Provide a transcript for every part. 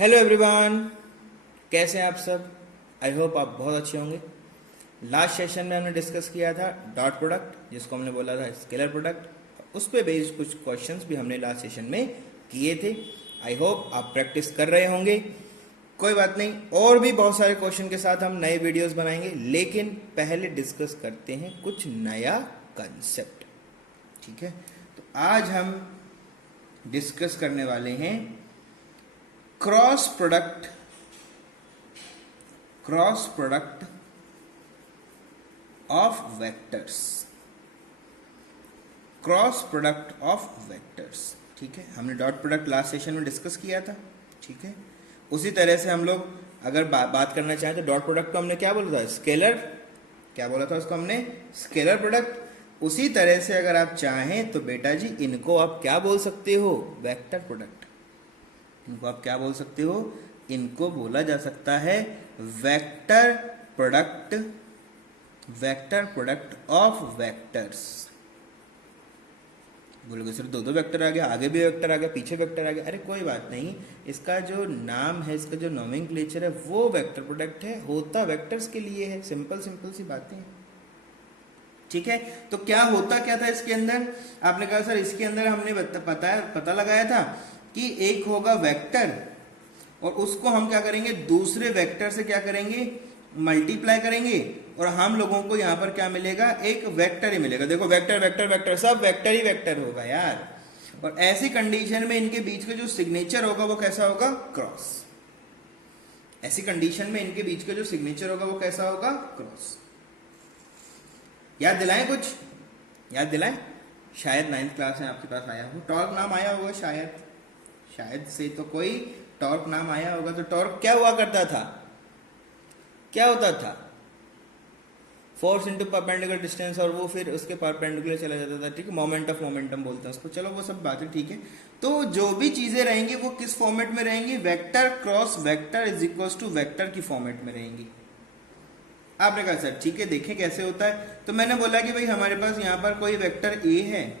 Hello everyone, कैसे हैं आप सब। आई होप आप बहुत अच्छे होंगे। लास्ट सेशन में हमने डिस्कस किया था डॉट प्रोडक्ट, जिसको हमने बोला था स्केलर प्रोडक्ट। उस पे बेस्ड कुछ क्वेश्चंस भी हमने लास्ट सेशन में किए थे। आई होप आप प्रैक्टिस कर रहे होंगे। कोई बात नहीं, और भी बहुत सारे क्वेश्चन के साथ हम नए वीडियोस बनाएंगे, लेकिन पहले डिस्कस करते हैं कुछ नया कंसेप्ट। ठीक है, तो आज हम डिस्कस करने वाले हैं cross product of vectors. Cross product of vectors, ठीक है। हमने डॉट प्रोडक्ट लास्ट सेशन में डिस्कस किया था, ठीक है। उसी तरह से हम लोग अगर बात करना चाहें तो डॉट प्रोडक्ट को हमने क्या बोला था, स्केलर। क्या बोला था उसको हमने, स्केलर प्रोडक्ट। उसी तरह से अगर आप चाहें तो बेटा जी इनको आप क्या बोल सकते हो, वेक्टर प्रोडक्ट। इनको आप क्या बोल सकते हो, इनको बोला जा सकता है वेक्टर प्रोडक्ट ऑफ वेक्टर्स। बोलोगे सर दो वेक्टर आ गया, आगे भी वेक्टर आ गया, पीछे वेक्टर आ गया। अरे कोई बात नहीं, इसका जो नाम है, इसका जो नोमेनक्लेचर है वो वेक्टर प्रोडक्ट है, होता वेक्टर्स के लिए है। सिंपल सी बातें हैं, ठीक है। तो क्या होता क्या था इसके अंदर, आपने कहा सर इसके अंदर हमने पता लगाया था कि एक होगा वेक्टर और उसको हम क्या करेंगे, दूसरे वेक्टर से क्या करेंगे, मल्टीप्लाई करेंगे, और हम लोगों को यहाँ पर क्या मिलेगा, एक वेक्टर ही मिलेगा। देखो वेक्टर सब वेक्टर ही वेक्टर होगा यार। और ऐसी कंडीशन में इनके बीच का जो सिग्नेचर होगा वो कैसा होगा, क्रॉस। ऐसी कंडीशन में इनके बीच का जो सिग्नेचर होगा वो कैसा होगा, क्रॉस। याद दिलाएं, कुछ याद दिलाएं। शायद 9th क्लास में आपके पास आया हो, टॉर्क नाम आया होगा, शायद से तो कोई टॉर्क नाम आया होगा। तो टॉर्क क्या हुआ करता था, क्या होता था, फोर्स इनटू परपेंडिकुलर डिस्टेंस, और वो फिर उसके परपेंडिकुलर चला जाता था, ठीक है। मोमेंट ऑफ मोमेंटम बोलते हैं उसको। चलो वो सब बातें ठीक है। तो जो भी चीजें रहेंगी वो किस फॉर्मेट में रहेंगी, vector cross vector is equal to vector की फॉर्मेट में रहेंगी। आपने कहा सर ठीक है, देखें कैसे होता है। तो मैंने बोला कि भाई हमारे पास यहाँ पर कोई वेक्टर ए है,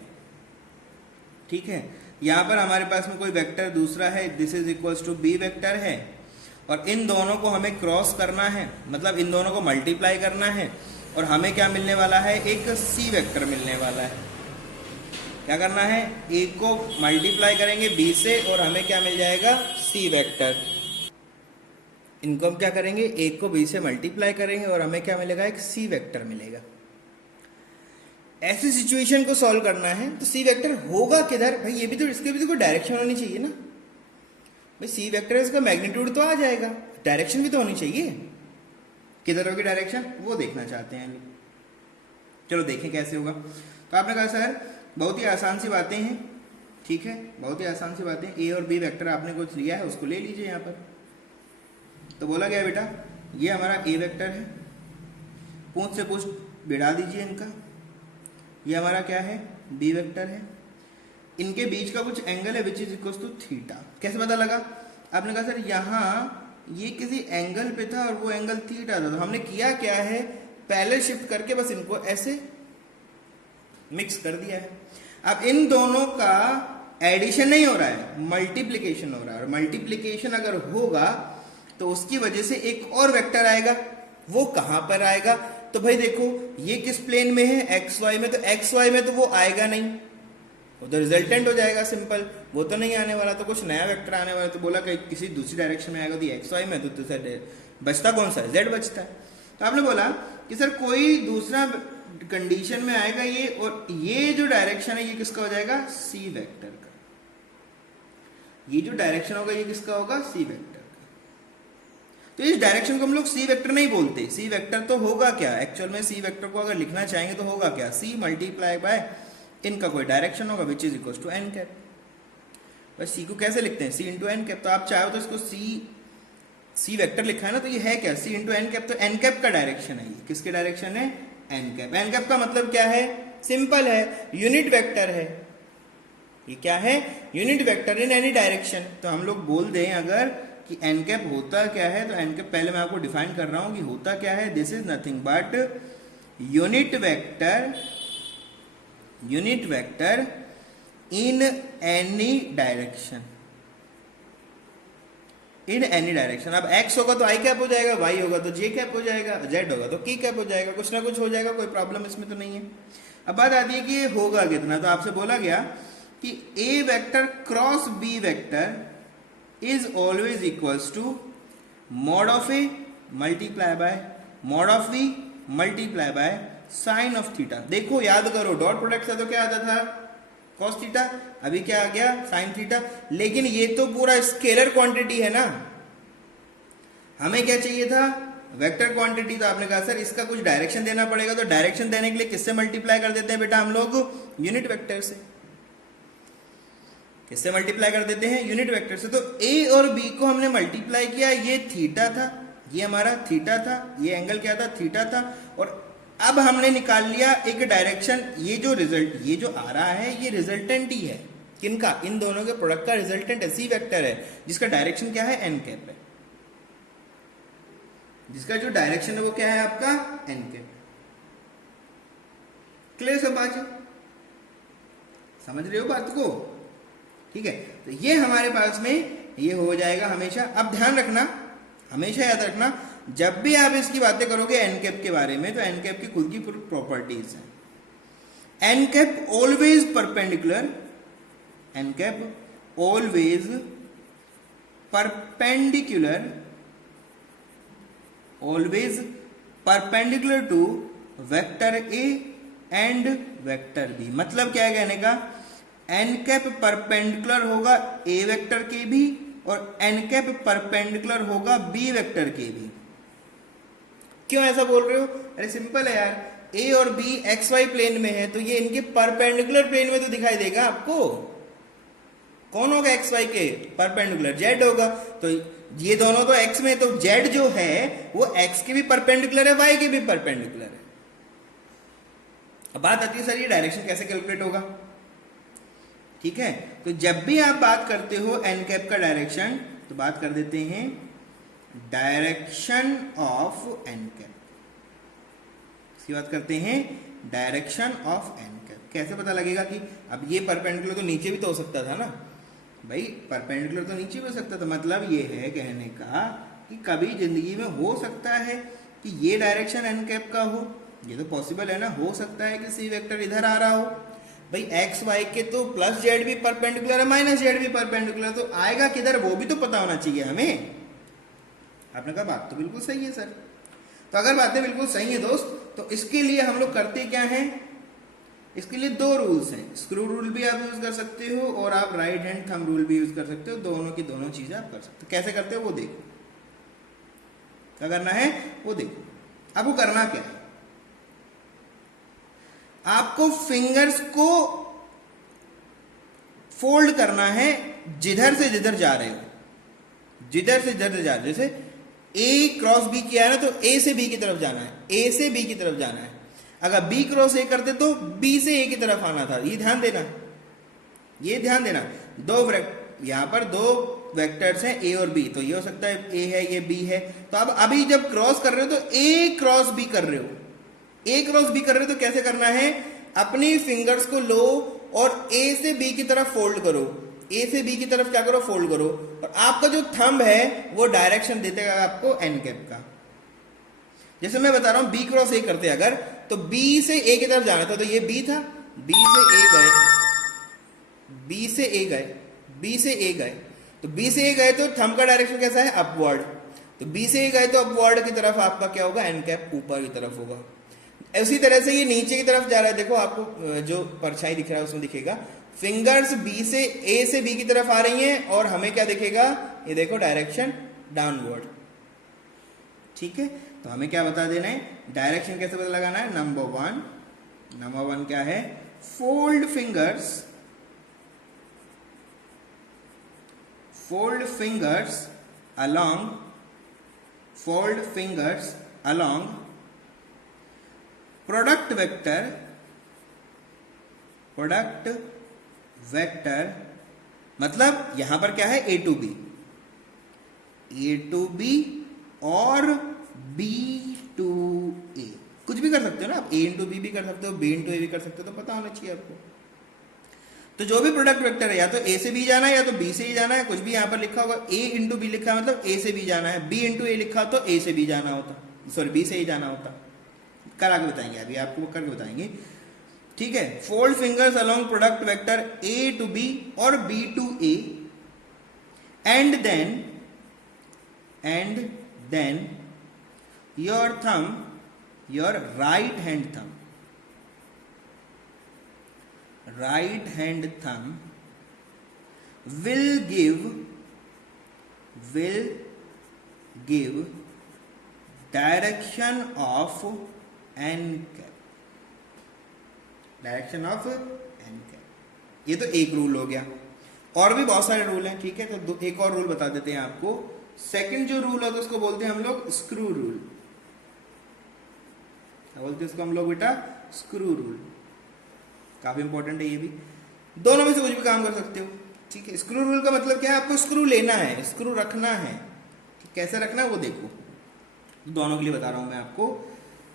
ठीक है। यहाँ पर हमारे पास में कोई वेक्टर दूसरा है, this is equals to B vector है, और इन दोनों को हमें क्रॉस करना है, मतलब इन दोनों को मल्टीप्लाई करना है, और हमें क्या मिलने वाला है, एक सी वेक्टर मिलने वाला है। क्या करना है, ए को मल्टीप्लाई करेंगे बी से और हमें क्या मिल जाएगा, सी वेक्टर। इनको हम क्या करेंगे, ए को बी से मल्टीप्लाई करेंगे और हमें क्या मिलेगा, एक सी वेक्टर मिलेगा। ऐसी सिचुएशन को सॉल्व करना है तो सी वेक्टर होगा किधर भाई, ये भी तो, इसके भी तो कोई डायरेक्शन होनी चाहिए ना भाई। सी वेक्टर इसका मैग्नीट्यूड तो आ जाएगा, डायरेक्शन भी तो होनी चाहिए। किधर होगी डायरेक्शन, वो देखना चाहते हैं। चलो देखें कैसे होगा। तो आपने कहा सर बहुत ही आसान सी बातें हैं, ठीक है, बहुत ही आसान सी बातें। ए और बी वेक्टर आपने कुछ लिया है उसको ले लीजिए यहाँ पर। तो बोला गया बेटा ये हमारा ए वेक्टर है, पूंछ से पूंछ बिड़ा दीजिए इनका। ये हमारा क्या है, बी वेक्टर है। इनके बीच का कुछ एंगल है which is equal to theta. कैसे पता लगा, आपने कहा सर यहाँ ये किसी एंगल पे था और वो एंगल थीटा था। तो हमने किया क्या है, पहले शिफ्ट करके बस इनको ऐसे मिक्स कर दिया है। अब इन दोनों का एडिशन नहीं हो रहा है, मल्टीप्लीकेशन हो रहा है। और मल्टीप्लीकेशन अगर होगा तो उसकी वजह से एक और वेक्टर आएगा। वो कहां पर आएगा, तो भाई देखो ये किस प्लेन में है, एक्स वाई में। तो एक्स वाई में तो वो आएगा नहीं, वो तो रिजल्टेंट हो जाएगा सिंपल, वो तो नहीं आने वाला। तो कुछ नया वेक्टर आने वाला। तो बोला कि किसी दूसरी डायरेक्शन में आएगा, तो एक्स वाई में, तो बचता कौन सा है, जेड बचता है। तो आपने बोला कि सर कोई दूसरा कंडीशन में आएगा ये, और ये जो डायरेक्शन है ये किसका हो जाएगा, सी वेक्टर का। ये जो डायरेक्शन होगा ये किसका होगा, सी वेक्टर। तो इस डायरेक्शन को हम लोग सी वेक्टर नहीं बोलते। सी वेक्टर तो होगा क्या, एक्चुअल में सी वेक्टर को अगर लिखना चाहेंगे तो होगा क्या, सी मल्टीप्लाई बाय इनका कोई डायरेक्शन होगा which is equal to N cap. बस सी को कैसे लिखते हैं, सी इंटू एन कैप। तो आप चाहो तो इसको सी वेक्टर लिखा है ना, तो ये है क्या, सी इंटू एन कैप। तो एन कैप का डायरेक्शन है, ये किसके डायरेक्शन है, एन कैप। एन कैप का मतलब क्या है, सिंपल है, यूनिट वेक्टर है। ये क्या है, unit vector in any direction. तो हम लोग बोल दें अगर कि एन कैप होता क्या है, तो एन कैप पहले मैं आपको डिफाइन कर रहा हूं कि होता क्या है। This is nothing but unit vector in any direction. In any direction. अब x होगा तो i कैप हो जाएगा, y होगा तो j कैप हो जाएगा, z होगा तो k कैप हो जाएगा, कुछ ना कुछ हो जाएगा, कोई प्रॉब्लम इसमें तो नहीं है। अब बात आती है कि ये होगा कितना, तो आपसे बोला गया कि a vector cross b vector is always equals to mod of a multiply by mod of b multiply by sine of theta. देखो याद करो, डॉट प्रोडक्ट से तो क्या आता था कॉस थीटा, अभी क्या आ गया साइन थीटा। लेकिन ये तो पूरा स्केलर क्वांटिटी है ना, हमें क्या चाहिए था वेक्टर क्वांटिटी। तो आपने कहा सर इसका कुछ डायरेक्शन देना पड़ेगा, तो डायरेक्शन देने के लिए किससे मल्टीप्लाई कर देते हैं बेटा हम लोग, यूनिट वेक्टर से। किससे मल्टीप्लाई कर देते हैं, यूनिट वेक्टर से। तो ए और बी को हमने मल्टीप्लाई किया, ये थीटा था, ये हमारा थीटा था, ये एंगल क्या था थीटा था, और अब हमने निकाल लिया एक डायरेक्शन। ये जो रिजल्ट ये जो आ रहा है ये रिजल्टेंट ही है, किनका, इन दोनों के प्रोडक्ट का रिजल्टेंट है, सी वेक्टर है, जिसका डायरेक्शन क्या है एन कैप है, जिसका जो डायरेक्शन है वो क्या है आपका एन कैप। क्लियर सब बात, समझ रहे हो बात को, ठीक है। तो ये हमारे पास में ये हो जाएगा हमेशा। अब ध्यान रखना, हमेशा याद रखना, जब भी आप इसकी बातें करोगे एन कैप के बारे में, तो एन कैप की खुद की प्रॉपर्टीज है। N cap always perpendicular, N cap always perpendicular, always perpendicular to vector A and vector B. मतलब क्या है कहने का, एन कैप परपेंडिकुलर होगा ए वेक्टर के भी और एन कैप परपेंडिकुलर होगा बी वेक्टर के भी। क्यों ऐसा बोल रहे हो, अरे सिंपल है यार, ए और बी एक्स वाई प्लेन में है, तो ये इनके परपेंडिकुलर प्लेन में तो दिखाई देगा आपको। कौन होगा एक्स वाई के परपेंडिकुलर, जेड होगा। तो ये दोनों तो एक्स में, तो जेड जो है वो एक्स के भी परपेंडिकुलर है, वाई के भी परपेंडिकुलर है। अब बात आती है सर ये डायरेक्शन कैसे कैलकुलेट होगा, ठीक है। तो जब भी आप बात करते हो एन कैप का डायरेक्शन, तो बात कर देते हैं डायरेक्शन ऑफ एन कैप, इसकी बात करते हैं डायरेक्शन ऑफ एन कैप। कैसे पता लगेगा कि अब ये परपेंडिकुलर तो नीचे भी तो हो सकता था ना भाई, परपेंडिकुलर तो नीचे भी हो सकता था। मतलब ये है कहने का कि कभी जिंदगी में हो सकता है कि ये डायरेक्शन एन कैप का हो, ये तो पॉसिबल है ना, हो सकता है कि सी वेक्टर इधर आ रहा हो भाई, एक्स वाई के तो प्लस जेड भी परपेंडिकुलर है, माइनस जेड भी परपेंडिकुलर, तो आएगा किधर वो भी तो पता होना चाहिए हमें। आपने कहा बात तो बिल्कुल सही है सर। तो अगर बातें बिल्कुल सही है दोस्त, तो इसके लिए हम लोग करते क्या हैं, इसके लिए दो रूल्स हैं। स्क्रू रूल भी आप यूज कर सकते हो और आप राइट हैंड थंब रूल भी यूज कर सकते हो, दोनों की दोनों चीजें आप कर सकते हो। कैसे करते हो वो देखो, क्या करना है वो देखो। अब वो करना क्या है, आपको फिंगर्स को फोल्ड करना है जिधर से जिधर जा रहे हो, जिधर से जिधर जा रहे हो। जैसे ए क्रॉस बी किया है ना, तो ए से बी की तरफ जाना है, ए से बी की तरफ जाना है। अगर बी क्रॉस ए करते तो बी से ए की तरफ आना था, ये ध्यान देना, ये ध्यान देना। यहां पर दो वेक्टर्स हैं ए और बी, तो ये हो सकता है ए है ये बी है। तो अब अभी जब क्रॉस कर रहे हो तो ए क्रॉस बी कर रहे हो, ए क्रॉस बी कर रहे हो, तो कैसे करना है, अपनी फिंगर्स को लो और ए से बी की तरफ फोल्ड करो, ए से बी की तरफ क्या करो फोल्ड करो, और आपका जो थंब है वो डायरेक्शन देतेगा आपको एन कैप का। जैसे मैं बता रहा हूं बी क्रॉस ए करते अगर, तो बी से ए की तरफ जाना था, तो ये बी था, बी से ए गए, बी से ए गए, बी से ए गए, तो बी से ए गए तो थंब का डायरेक्शन कैसा है अपवर्ड, तो बी से ए गए तो अपवर्ड की तरफ आपका क्या होगा एन कैप ऊपर की तरफ होगा। उसी तरह से ये नीचे की तरफ जा रहा है, देखो आपको जो परछाई दिख रहा है उसमें दिखेगा फिंगर्स बी से ए से बी की तरफ आ रही हैं, और हमें क्या दिखेगा, ये देखो डायरेक्शन डाउनवर्ड, ठीक है। तो हमें क्या बता देना है, डायरेक्शन कैसे पता लगाना है, नंबर वन क्या है, fold fingers along product vector, मतलब यहां पर क्या है ए टू बी और बी टू ए, कुछ भी कर सकते हो ना आप, ए इंटू बी भी कर सकते हो, बी इंटू ए भी कर सकते हो, तो पता होना चाहिए आपको। तो जो भी प्रोडक्ट वेक्टर है या तो ए से बी जाना है या तो बी से ही जाना है। कुछ भी यहां पर लिखा होगा ए इंटू बी लिखा है मतलब ए से बी जाना है, बी इंटू ए लिखा तो ए से बी जाना होता, सॉरी बी से ही जाना होता। करा के बताएंगे, अभी आपको करके बताएंगे, ठीक है। Fold fingers along product vector A to B और B to A and then your thumb, your right hand thumb will give direction of n cap, direction of n cap। ये तो एक रूल हो गया, और भी बहुत सारे रूल हैं, ठीक है। तो एक और रूल बता देते हैं आपको। सेकंड जो रूल होता है उसको बोलते हैं हम लोग स्क्रू रूल। क्या बोलते हैं उसको हम लोग बेटा? Screw rule. काफी इंपॉर्टेंट है ये भी, दोनों में से कुछ भी काम कर सकते हो, ठीक है। स्क्रू रूल का मतलब क्या है? आपको स्क्रू लेना है, स्क्रू रखना है, कैसे रखना है वो देखो। दोनों के लिए बता रहा हूं मैं आपको।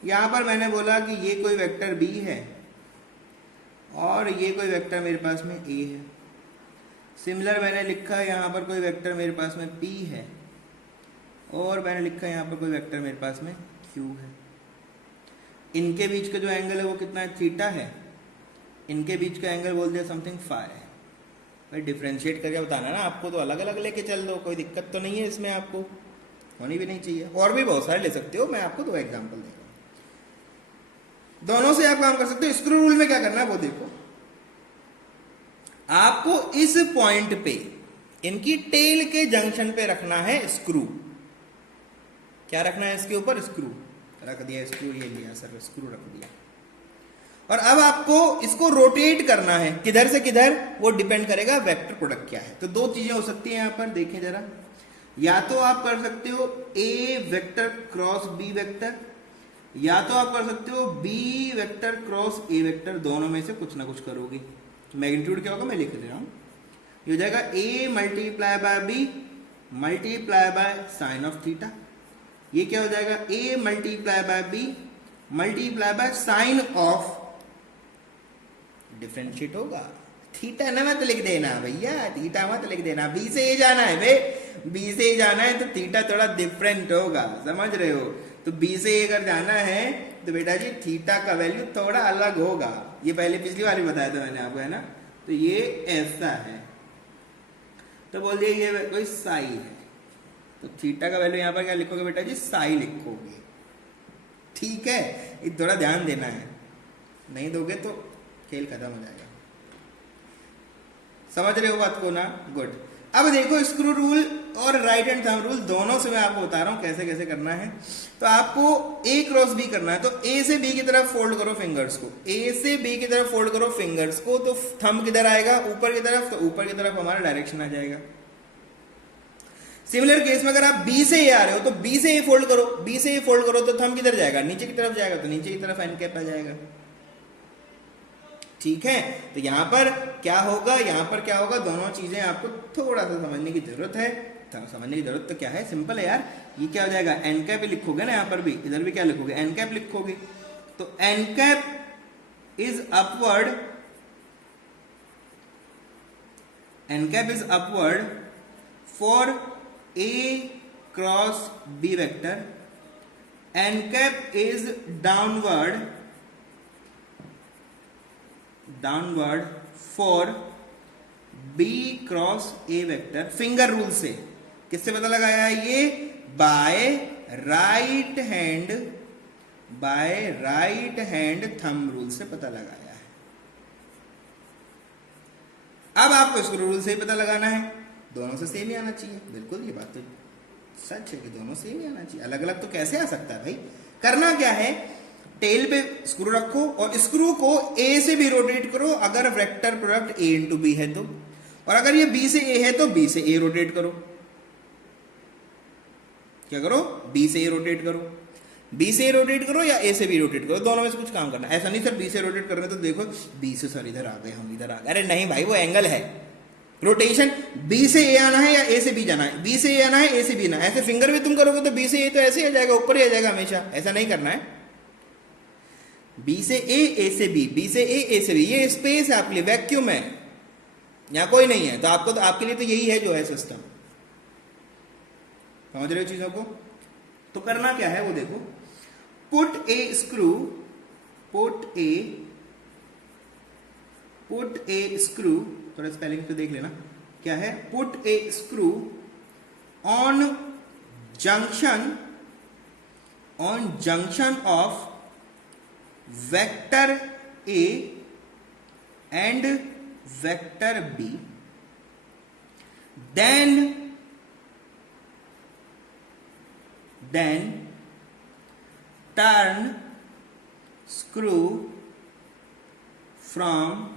यहां पर मैंने बोला कि ये कोई वेक्टर बी है और ये कोई वेक्टर मेरे पास में ए है। सिमिलर मैंने लिखा है यहां पर कोई वेक्टर मेरे पास में पी है और मैंने लिखा है यहां पर कोई वेक्टर मेरे पास में क्यू है। इनके बीच का जो एंगल है वो कितना है? थीटा है। इनके बीच का एंगल बोल दिया समथिंग फाई है। भाई डिफरेंशिएट करके बताना ना आपको, तो अलग अलग लेके चल दो, कोई दिक्कत तो नहीं है इसमें, आपको होनी भी नहीं चाहिए। और भी बहुत सारे ले सकते हो, मैं आपको 2 एग्जांपल दे रहा हूं, दोनों से आप काम कर सकते हो। स्क्रू रूल में क्या करना है वो देखो। आपको इस पॉइंट पे इनकी टेल के जंक्शन पे रखना है स्क्रू। क्या रखना है इसके ऊपर? स्क्रू रख दिया, स्क्रू ये लिया सर, स्क्रू रख दिया। और अब आपको इसको रोटेट करना है, किधर से किधर वो डिपेंड करेगा वेक्टर प्रोडक्ट क्या है। तो 2 चीजें हो सकती हैं यहां पर, देखें जरा। या तो आप कर सकते हो A vector cross B vector, या तो आप कर सकते हो B vector cross A vector. दोनों में से कुछ ना कुछ करोगे। मैग्नीट्यूड क्या होगा मैं लिख दे रहा हूं, ये हो जाएगा A multiply by B multiply by sine of theta. ये क्या हो जाएगा? A multiply by B multiply by sine of, differentiate होगा। थीटा ना मत लिख देना भैया, थीटा मत लिख देना, बी से ये जाना है भाई, बी से ही जाना है तो थीटा थोड़ा डिफरेंट होगा, समझ रहे हो। तो बी से अगर जाना है तो बेटा जी थीटा का वैल्यू थोड़ा अलग होगा। ये पहले पिछली बार भी बताया था मैंने आपको, है ना। तो ये ऐसा है, तो बोल दिए ये कोई साई है, तो थीटा का वैल्यू यहां पर क्या लिखोगे बेटा जी? साई लिखोगे, ठीक है। ये थोड़ा ध्यान देना है, नहीं दोगे तो खेल खत्म हो जाएगा। समझ रहे हो बात को ना? गुड। अब देखो स्क्रू रूल और राइट हैंड थंब रूल दोनों से मैं आपको बता रहा हूं कैसे कैसे करना है। तो आपको ए क्रॉस बी करना है, तो ए से बी की तरफ फोल्ड करो फिंगर्स को, ए से बी की तरफ फोल्ड करो फिंगर्स को। तो थंब किधर आएगा? ऊपर की तरफ, तो ऊपर की तरफ हमारा डायरेक्शन आ जाएगा। सिमिलर केस में अगर आप बी से ए आ रहे हो तो बी से ए फोल्ड करो, बी से ए फोल्ड करो तो थंब किधर जाएगा? नीचे की तरफ जाएगा, तो नीचे की तरफ एन कैप आ जाएगा, ठीक है। तो यहां पर क्या होगा? यहां पर क्या होगा? दोनों चीजें आपको थोड़ा सा समझने की जरूरत है। समझने की जरूरत तो क्या है, सिंपल है यार। ये क्या हो जाएगा? एन कैप लिखोगे ना, यहां पर भी, इधर भी क्या लिखोगे? एन कैप लिखोगे। तो N cap is upward, N cap is upward for A cross B vector, N cap is downward for B cross A vector. Finger rule से किससे पता लगाया है ये? By right hand thumb rule से पता लगाया है। अब आपको स्क्रू रूल से ही पता लगाना है, दोनों से सेम ही आना चाहिए। बिल्कुल, ये बात तो सच है कि दोनों सेम ही आना चाहिए, अलग अलग तो कैसे आ सकता है भाई। करना क्या है? टेल पे स्क्रू रखो और स्क्रू को ए से भी रोटेट करो अगर vector product A into B है तो, और अगर ये बी से ए है तो बी से ए रोटेट करो। क्या करो? बी से ए रोटेट करो, बी से रोटेट करो या ए से भी रोटेट करो, दोनों में से कुछ काम करना। ऐसा नहीं सर बी से रोटेट करने तो देखो बी से सर इधर आ गए, हम इधर आ गए। अरे नहीं भाई, वो एंगल है। रोटेशन बी से ए आना है या ए से बी जाना है? बी से ए आना है, ए से बी आना है। ऐसे फिंगर भी तुम करोगे तो बी से ए तो ऐसे ही आ जाएगा, ऊपर ही आ जाएगा हमेशा। ऐसा नहीं करना है। बी से ए, ए से बी, बी से ए, ए से बी। ये स्पेस है आपके लिए, वैक्यूम है, यहाँ कोई नहीं है, तो आपको तो आपके लिए तो यही है जो है सिस्टम। समझ रहे हो चीजों को? तो करना क्या है वो देखो, put a screw, put a screw, थोड़ा स्पेलिंग तो देख लेना क्या है, put a screw on junction of vector A and vector B, then turn screw from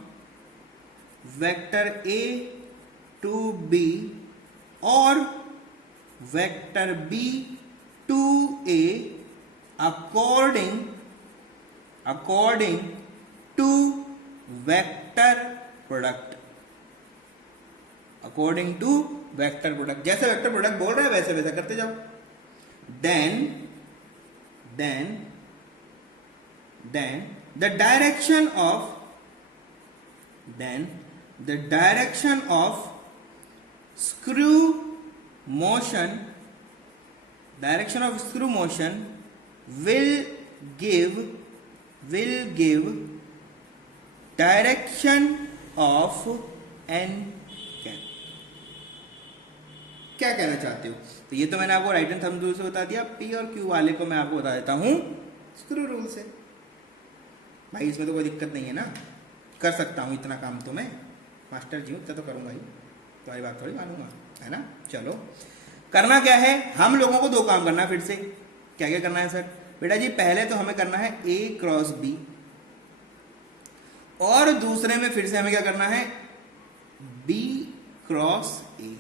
vector A to B or vector B to A according to vector product, according to vector product, जैसे vector product बोल रहा है वैसे वैसा करते जाओ। then the direction of screw motion will give direction of n cap। क्या कहना चाहते हो? तो ये तो मैंने आपको राइट एंड थंब रूल से बता दिया, पी और क्यू वाले को मैं आपको बता देता हूं स्क्रू रूल से। भाई इसमें तो कोई दिक्कत नहीं है ना, कर सकता हूं इतना काम तो मैं, मास्टर जी हूं तो करूंगा ही, तुम्हारी बात थोड़ी मानूंगा, है ना। चलो करना क्या है, हम लोगों को दो काम करना है फिर से। क्या क्या करना है सर? बेटा जी पहले तो हमें करना है A क्रॉस B, और दूसरे में फिर से हमें क्या करना है B क्रॉस A।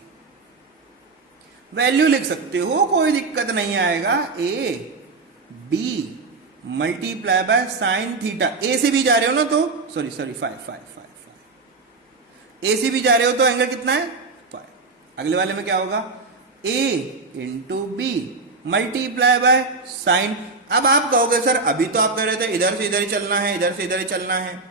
वैल्यू लिख सकते हो, कोई दिक्कत नहीं आएगा। A B multiply by sine theta, A से भी जा रहे हो ना तो सॉरी 5 ए से भी जा रहे हो तो एंगल कितना है 5। अगले वाले में क्या होगा A into B multiply by sine. अब आप कहोगे सर अभी तो आप कह रहे थे इधर से इधर ही चलना है, इधर से इधर ही चलना है,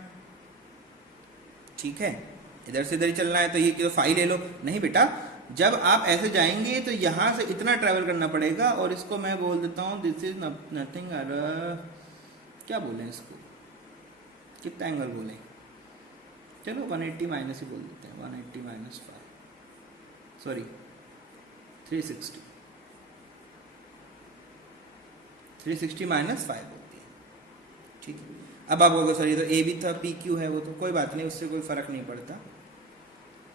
ठीक है इधर से इधर ही चलना है तो ये तो फाई ले लो। नहीं बेटा, जब आप ऐसे जाएंगे तो यहां से इतना ट्रेवल करना पड़ेगा, और इसको मैं बोल देता हूं दिस इज नथिंग, क्या बोले इसको, कितना एंगल बोले, चलो 180 माइनस ही बोल देते हैं, 180 माइनस 5 सॉरी 360 माइनस 5 होती है, ठीक है। अब आप बोलोगे सर ये तो ए भी था पी क्यू है, वो तो कोई बात नहीं, उससे कोई फर्क नहीं पड़ता,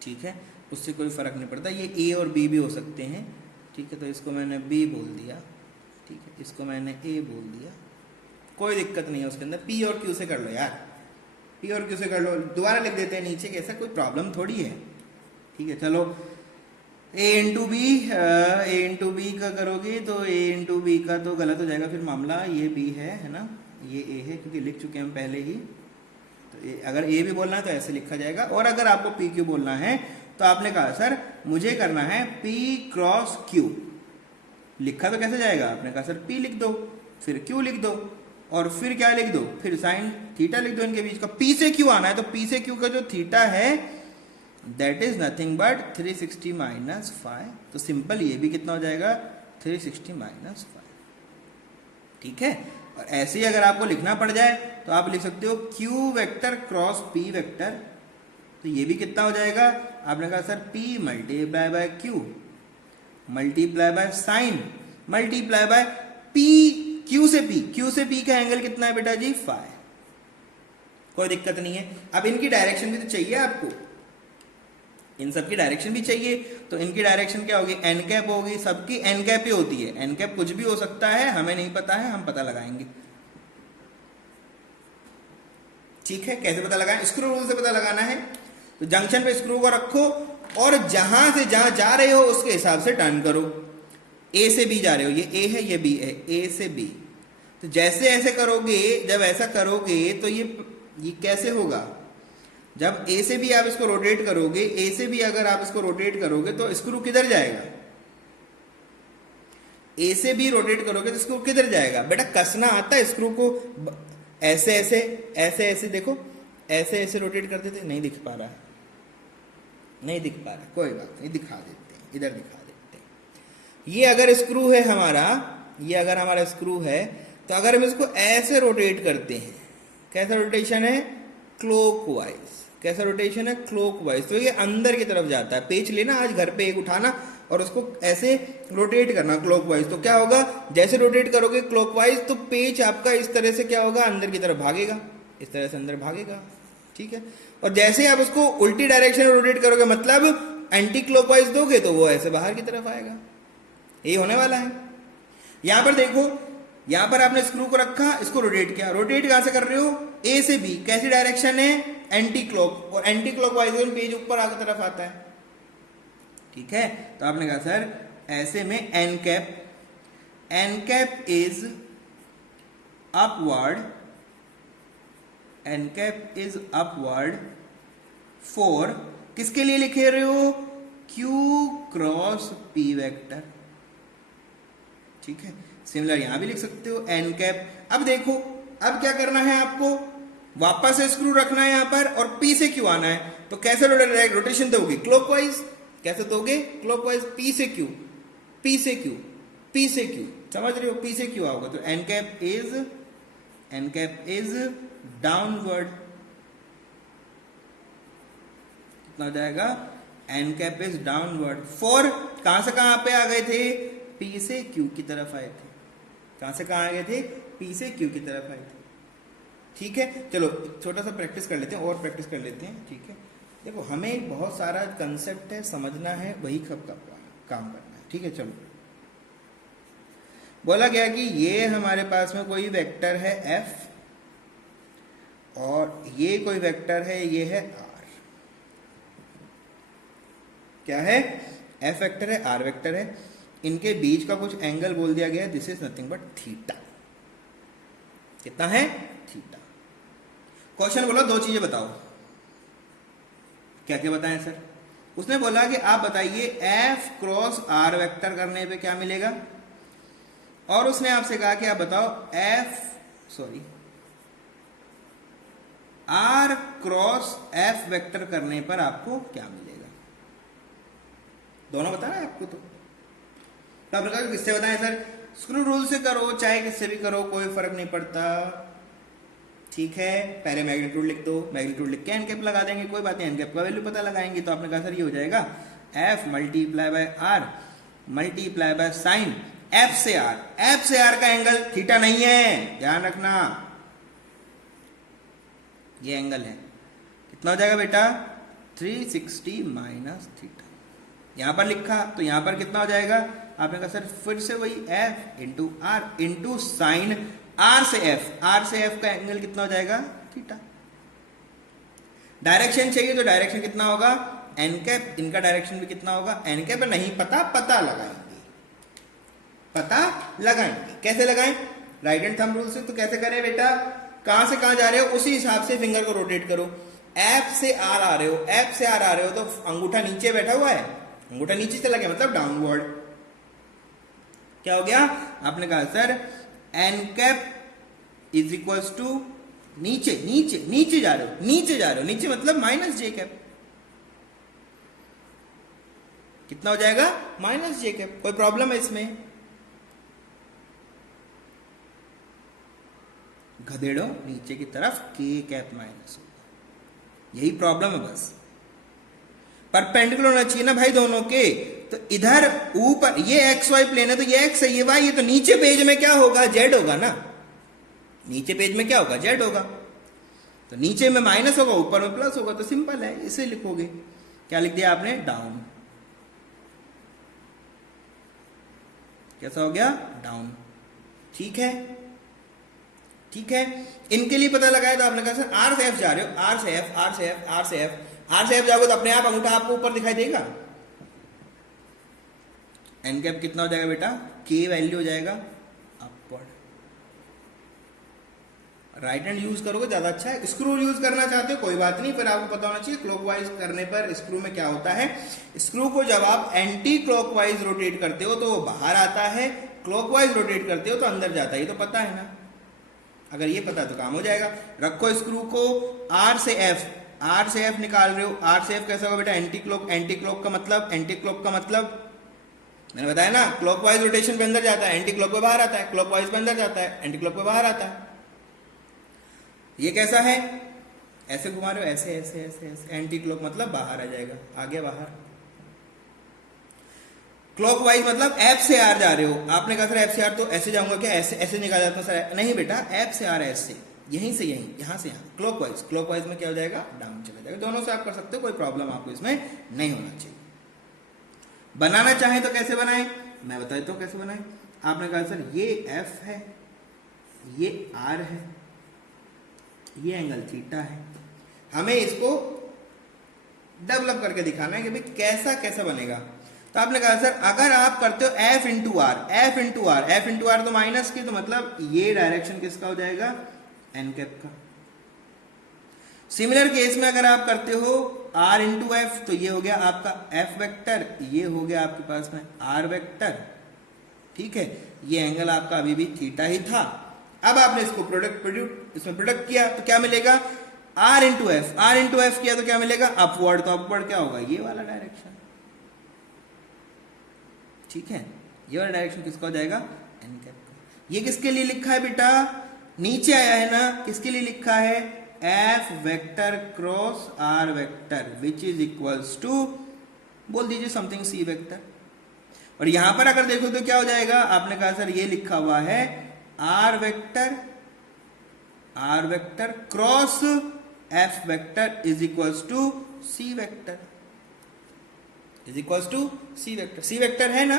ठीक है उससे कोई फर्क नहीं पड़ता। ये ए और बी भी हो सकते हैं, ठीक है तो इसको मैंने बी बोल दिया, ठीक है इसको मैंने ए बोल दिया, कोई दिक्कत नहीं है उसके अंदर। पी और क्यू से कर लो यार, पी और क्यू से कर लो, दोबारा लिख देते हैं नीचे, ऐसा कोई प्रॉब्लम थोड़ी है, ठीक है। चलो ए इंटू बी का करोगे तो ए इंटू बी का तो गलत हो जाएगा फिर मामला, ये बी है ना, ये ए है क्योंकि लिख चुके हैं हम पहले ही, तो अगर ए भी बोलना है तो ऐसे लिखा जाएगा। और अगर आपको पी क्यू बोलना है तो आपने कहा सर मुझे करना है P क्रॉस Q, लिखा तो कैसे जाएगा, आपने कहा सर P लिख दो फिर Q लिख दो और फिर क्या लिख दो, फिर साइन थीटा लिख दो इनके बीच का। P से Q आना है तो P से Q का जो थीटा है that is nothing but 360 minus 5, तो सिंपल ये भी कितना हो जाएगा 360 माइनस 5, ठीक है। और ऐसे ही अगर आपको लिखना पड़ जाए तो आप लिख सकते हो Q vector cross P vector, तो ये भी कितना हो जाएगा, आपने कहा sir P multiply by Q multiply by sign multiply by P, Q से P का एंगल कितना है बेटा जी 5, कोई दिक्कत नहीं है। अब इनकी डायरेक्शन भी तो चाहिए आपको, इन सबकी डायरेक्शन भी चाहिए, तो इनकी डायरेक्शन क्या होगी एन कैप होगी, सबकी एन कैप ही होती है, एन कैप कुछ भी हो सकता है, हमें नहीं पता है, हम पता लगाएंगे, ठीक है। कैसे पता लगाएं, स्क्रू रूल से पता लगाना है। तो जंक्शन पे स्क्रू को रखो और जहां से जहां जा रहे हो उसके हिसाब से टर्न करो। ए से बी जा रहे हो, ये ए है ये बी है, ए से बी, तो जैसे ऐसे करोगे, जब ऐसा करोगे तो ये कैसे होगा, जब ए से भी आप इसको रोटेट करोगे, ए से भी अगर आप इसको रोटेट करोगे तो स्क्रू किधर जाएगा, ए से भी रोटेट करोगे तो स्क्रू किधर जाएगा। बेटा कसना आता है स्क्रू को, ऐसे ऐसे ऐसे ऐसे देखो, ऐसे ऐसे रोटेट करते थे, नहीं दिख पा रहा है, नहीं दिख पा रहा, कोई बात नहीं, दिखा देते हैं, इधर दिखा देते हैं। ये अगर स्क्रू है हमारा, ये अगर हमारा स्क्रू है, तो अगर हम इसको ऐसे रोटेट करते हैं, कैसा रोटेशन है, क्लॉकवाइज, कैसा रोटेशन है, क्लॉकवाइज, तो ये अंदर की तरफ जाता है। पेच लेना आज घर पे एक उठाना और उसको ऐसे रोटेट करना क्लॉकवाइज, तो क्या होगा, जैसे रोटेट करोगे क्लॉकवाइज तो पेच आपका इस तरह से क्या होगा, अंदर की तरफ भागेगा, इस तरह से अंदर भागेगा, ठीक है। और जैसे आप उसको उल्टी डायरेक्शन में रोटेट करोगे, मतलब एंटी क्लॉकवाइज दोगे, तो वो ऐसे बाहर की तरफ आएगा। यही होने वाला है। यहां पर देखो, यहां पर आपने स्क्रू को रखा, इसको रोटेट किया, रोटेट कहां से कर रहे हो, ए से बी, कैसी डायरेक्शन है, एंटी क्लॉक, और एंटी क्लॉकवाइज पेज ऊपर आगे तरफ आता है, ठीक है। तो आपने कहा सर ऐसे में N cap is upward, N cap is upward for, किसके लिए लिखे रहे हो, क्यू क्रॉस पी वेक्टर, ठीक है। सिमिलर यहां भी लिख सकते हो एन कैप। अब देखो, अब क्या करना है आपको, वापस से स्क्रू रखना है यहां पर और पी से क्यू आना है, तो कैसे रोटेशन दोगे, क्लॉकवाइज, कैसे दोगे, क्लॉकवाइज, पी से क्यू, पी से क्यू, पी से क्यू, समझ रहे हो, पी से क्यू आओगे, तो एन कैप इज डाउनवर्ड, कितना हो जाएगा, N cap is downward for, कहां से कहां पे आ गए थे, पी से क्यू की तरफ आए थे, कहां से कहां आ गए थे, पी से क्यू की तरफ आए थे, ठीक है। चलो छोटा सा प्रैक्टिस कर लेते हैं, और प्रैक्टिस कर लेते हैं, ठीक है। देखो हमें बहुत सारा कंसेप्ट है, समझना है, वही कब काम करना है, ठीक है। चलो बोला गया कि ये हमारे पास में कोई वेक्टर है एफ, और ये कोई वेक्टर है, ये है आर, क्या है, एफ वेक्टर है, आर वेक्टर है, इनके बीच का कुछ एंगल बोल दिया गया है, this is nothing but theta, कितना है, थीटा। क्वेश्चन बोला दो चीजें बताओ, क्या क्या बताएं सर, उसने बोला कि आप बताइए एफ क्रॉस आर वेक्टर करने पे क्या मिलेगा, और उसने आपसे कहा कि आप बताओ आर क्रॉस एफ वेक्टर करने पर आपको क्या मिलेगा, दोनों बताना है आपको। तो आपने कहा किससे बताएं सर, स्क्रू रूल से करो चाहे किससे भी करो, कोई फर्क नहीं पड़ता, ठीक है। पहले मैग्नीट्यूड लिख दो, मैग्नीट्यूड लिख के एन कैप लगा देंगे, कोई बात नहीं, एन कैप का वैल्यू पता लगाएंगे। तो आपने कहा सर ये हो जाएगा F multiply by R multiply by sine F से आर, एफ से आर का एंगल थीटा नहीं है, ध्यान रखना, ये एंगल है, कितना हो जाएगा बेटा, 360 माइनस थीटा, यहां पर लिखा तो यहां पर कितना हो जाएगा, आपने कहा सर फिर से वही F into R into sine R से एफ, आर से एफ का एंगल कितना हो जाएगा, थीटा। डायरेक्शन चाहिए तो डायरेक्शन कितना होगा, एन कैप, इनका डायरेक्शन भी कितना होगा, एन कैप, नहीं पता, पता लगाएंगे, पता लगाएंगे, कैसे लगाएं, राइट हैंड थंब रूल से। तो कैसे करें बेटा, कहां से कहां जा रहे हो उसी हिसाब से फिंगर को रोटेट करो, एफ से आर आ रहे हो, एफ से आर आ रहे हो तो अंगूठा नीचे बैठा हुआ है, अंगूठा नीचे चला गया मतलब डाउनवर्ड, क्या हो गया, आपने कहा sir N cap is equals to नीचे, नीचे नीचे जा रहे हो, नीचे जा रहे हो, नीचे मतलब माइनस जे कैप, कितना हो जाएगा, माइनस जे कैप। कोई प्रॉब्लम है इसमें, गधेड़ो नीचे की तरफ के कैप माइनस होगा, यही प्रॉब्लम है बस, परपेंडिकुलर होना चाहिए ना भाई दोनों के। तो इधर ऊपर ये एक्स वाई प्लेन है तो ये एक्स है, ये वाई है, तो नीचे पेज में क्या होगा, जेड होगा ना, नीचे पेज में क्या होगा, जेड होगा, तो नीचे में माइनस होगा ऊपर में प्लस होगा, तो सिंपल है, इसे लिखोगे, क्या लिख दिया आपने, डाउन, कैसा हो गया, डाउन, ठीक है, ठीक है। इनके लिए पता लगाया तो आपने कहा सर आर से एफ जा रहे हो, आर से एफ, आर से एफ, आर से एफ, आर से एफ जाओगे तो अपने आप अंगूठा आपको ऊपर दिखाई देगा, एन कैप कितना हो जाएगा बेटा, के वैल्यू हो जाएगा अपवर्ड, राइट हैंड यूज करोगे ज्यादा अच्छा है। स्क्रू यूज करना चाहते हो कोई बात नहीं, फिर आपको पता होना चाहिए क्लॉकवाइज करने पर स्क्रू में क्या होता है, स्क्रू को जब आप एंटी क्लॉकवाइज रोटेट करते हो तो वो बाहर आता है, क्लॉकवाइज रोटेट करते हो तो अंदर जाता है, ये तो पता है ना, अगर ये पता तो काम हो जाएगा। रखो स्क्रू को आर से एफ, आर से एफ निकाल रहे हो, आर से एफ कैसा होगा बेटा, एंटी क्लॉक, एंटी क्लॉक का मतलब, एंटी क्लॉक का मतलब मैंने बताया ना, क्लॉकवाइज रोटेशन पे अंदर जाता है, एंटी क्लॉक पे बाहर आता है, क्लॉकवाइज पे अंदर जाता है, एंटी क्लॉक पे बाहर आता है। ये कैसा है, ऐसे घुमा रहे हो, ऐसे ऐसे ऐसे ऐसे, एंटी क्लॉक मतलब बाहर आ जाएगा, आ गया बाहर। क्लॉकवाइज मतलब एफ से आर जा रहे हो, आपने कहा सर एफ से आर तो ऐसे जाऊंगा क्या, ऐसे ऐसे निकाल जाता हूं सर, नहीं बेटा, एफ से आर ऐसे, यहीं से यहीं, यहां से यहां, क्लॉकवाइज, क्लॉकवाइज में क्या हो जाएगा, डाउन चला जाएगा। दोनों से आप कर सकते हो, कोई प्रॉब्लम आपको इसमें नहीं होना चाहिए। बनाना चाहे तो कैसे बनाएं, मैं बता देता हूं कैसे बनाएं। आपने कहा सर ये एफ है, ये आर है, ये एंगल थीटा है, हमें इसको डेवलप करके दिखाना है कि भाई कैसा कैसा बनेगा। तो आपने कहा सर अगर आप करते हो F into R, F into R, F into R तो माइनस की, तो मतलब ये डायरेक्शन किसका हो जाएगा, एन कैप का। सिमिलर केस में अगर आप करते हो आर इंटू एफ, तो ये हो गया आपका एफ वेक्टर, ये हो गया आपके पास में आर वेक्टर, ठीक है। ये एंगल आपका अभी भी थीटा ही था। अब आपने इसको इसमें प्रोडक्ट किया तो क्या मिलेगा, R into F, R into F किया तो क्या मिलेगा, अपवर्ड, तो अपवर्ड क्या होगा, ये वाला डायरेक्शन, ठीक है। ये वाला डायरेक्शन किसका हो जाएगा, एन कैप का। ये किसके लिए लिखा है बेटा, नीचे आया है ना, किसके लिए लिखा है, F vector cross R vector which is equals to, बोल दीजिए समथिंग सी वेक्टर। और यहां पर अगर देखो तो क्या हो जाएगा, आपने कहा सर ये लिखा हुआ है R vector cross F vector is equals to C vector, is equals to C vector. C vector है ना,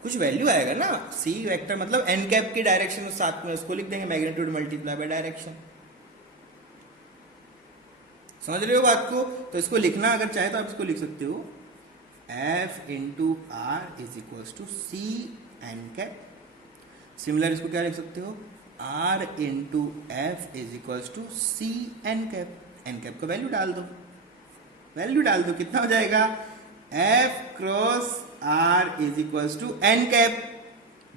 कुछ वैल्यू आएगा ना, सी वेक्टर मतलब एन कैप की डायरेक्शन साथ में उसको लिख देंगे, मैग्नीट्यूड मल्टीप्लाई बाय डायरेक्शन। समझ रहे हो बात को। तो इसको लिखना अगर चाहे तो आप इसको लिख सकते हो, F into R is equals to C N cap. Similar इसको क्या लिख सकते हो, R into F is equals to C N cap. N cap का वैल्यू डाल दो, वैल्यू डाल दो, कितना हो जाएगा, F cross R is equals to N cap,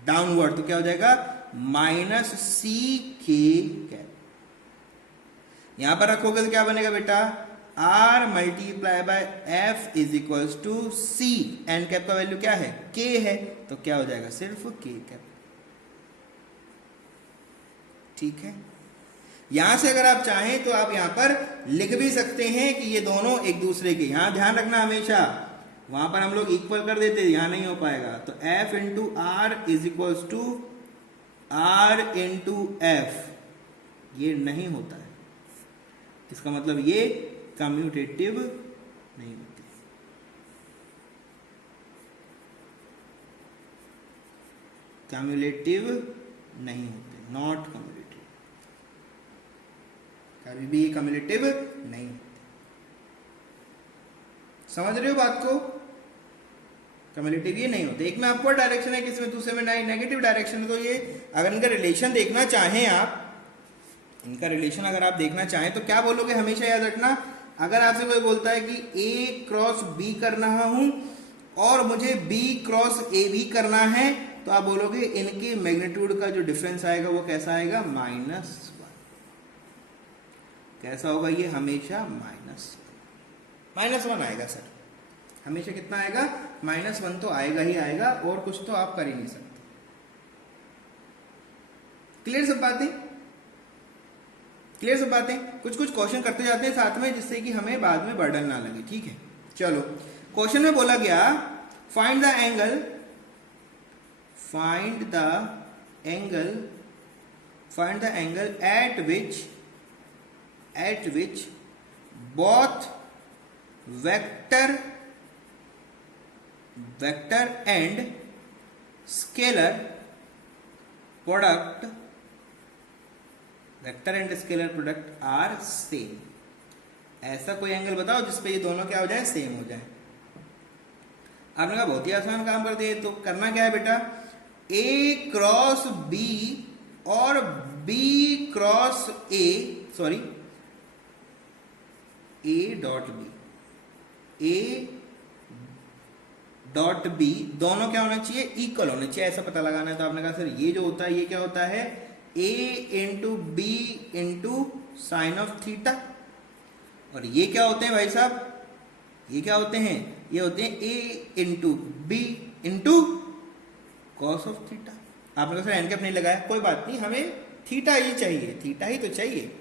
downward तो क्या हो जाएगा, माइनस सी के कैप। यहां पर रखोगे तो क्या बनेगा बेटा, R multiply by F is equals to C, N cap का वैल्यू क्या है, के है, तो क्या हो जाएगा, सिर्फ के कैप, ठीक है। यहां से अगर आप चाहें तो आप यहां पर लिख भी सकते हैं कि ये दोनों एक दूसरे के, यहां ध्यान रखना हमेशा, वहां पर हम लोग इक्वल कर देते, यहां नहीं हो पाएगा। तो F into R is equals to R into F, ये नहीं होता है, इसका मतलब ये कम्यूटेटिव नहीं होती, कम्यूलेटिव नहीं होते, नॉट कम्यूलेटिव, कभी भी कम्यूलेटिव नहीं होते। समझ रहे हो बात को, कम्यूलेटिव ये नहीं होते। एक में अपवर्ड डायरेक्शन है, किसी में दूसरे में नेगेटिव डायरेक्शन है। तो ये अगर इनका रिलेशन देखना चाहें आप, इनका रिलेशन अगर आप देखना चाहें तो क्या बोलोगे, हमेशा याद रखना, अगर आपसे कोई बोलता है कि ए क्रॉस बी कर रहा हूं और मुझे बी क्रॉस ए भी करना है, तो आप बोलोगे इनके मैग्नीट्यूड का जो डिफरेंस आएगा वो कैसा आएगा, -1। कैसा होगा ये, हमेशा -1 आएगा सर, हमेशा कितना आएगा, -1 तो आएगा ही आएगा, और कुछ तो आप कर ही नहीं सकते। क्लियर सब बातें, क्लियर सब बातें। कुछ कुछ क्वेश्चन करते जाते हैं साथ में, जिससे कि हमें बाद में बर्डन ना लगे, ठीक है। चलो, क्वेश्चन में बोला गया find the angle, find the angle at which both vector and scalar product are same। ऐसा कोई एंगल बताओ जिसपे ये दोनों क्या हो जाए, सेम हो जाए। आपने कहा बहुत ही आसान काम कर दिए, तो करना क्या है बेटा, ए क्रॉस बी और B cross A, sorry A dot B दोनों क्या होना चाहिए, इक्वल होने चाहिए, ऐसा पता लगाना है। तो आपने कहा सर ये जो होता है ये क्या होता है, A into B into sine of theta, और ये क्या होते हैं भाई साहब, ये क्या होते हैं, ये होते हैं A into B into cos of theta. आपने कहा सर एन कैप नहीं लगाया, कोई बात नहीं, हमें थीटा ही चाहिए, थीटा ही तो चाहिए।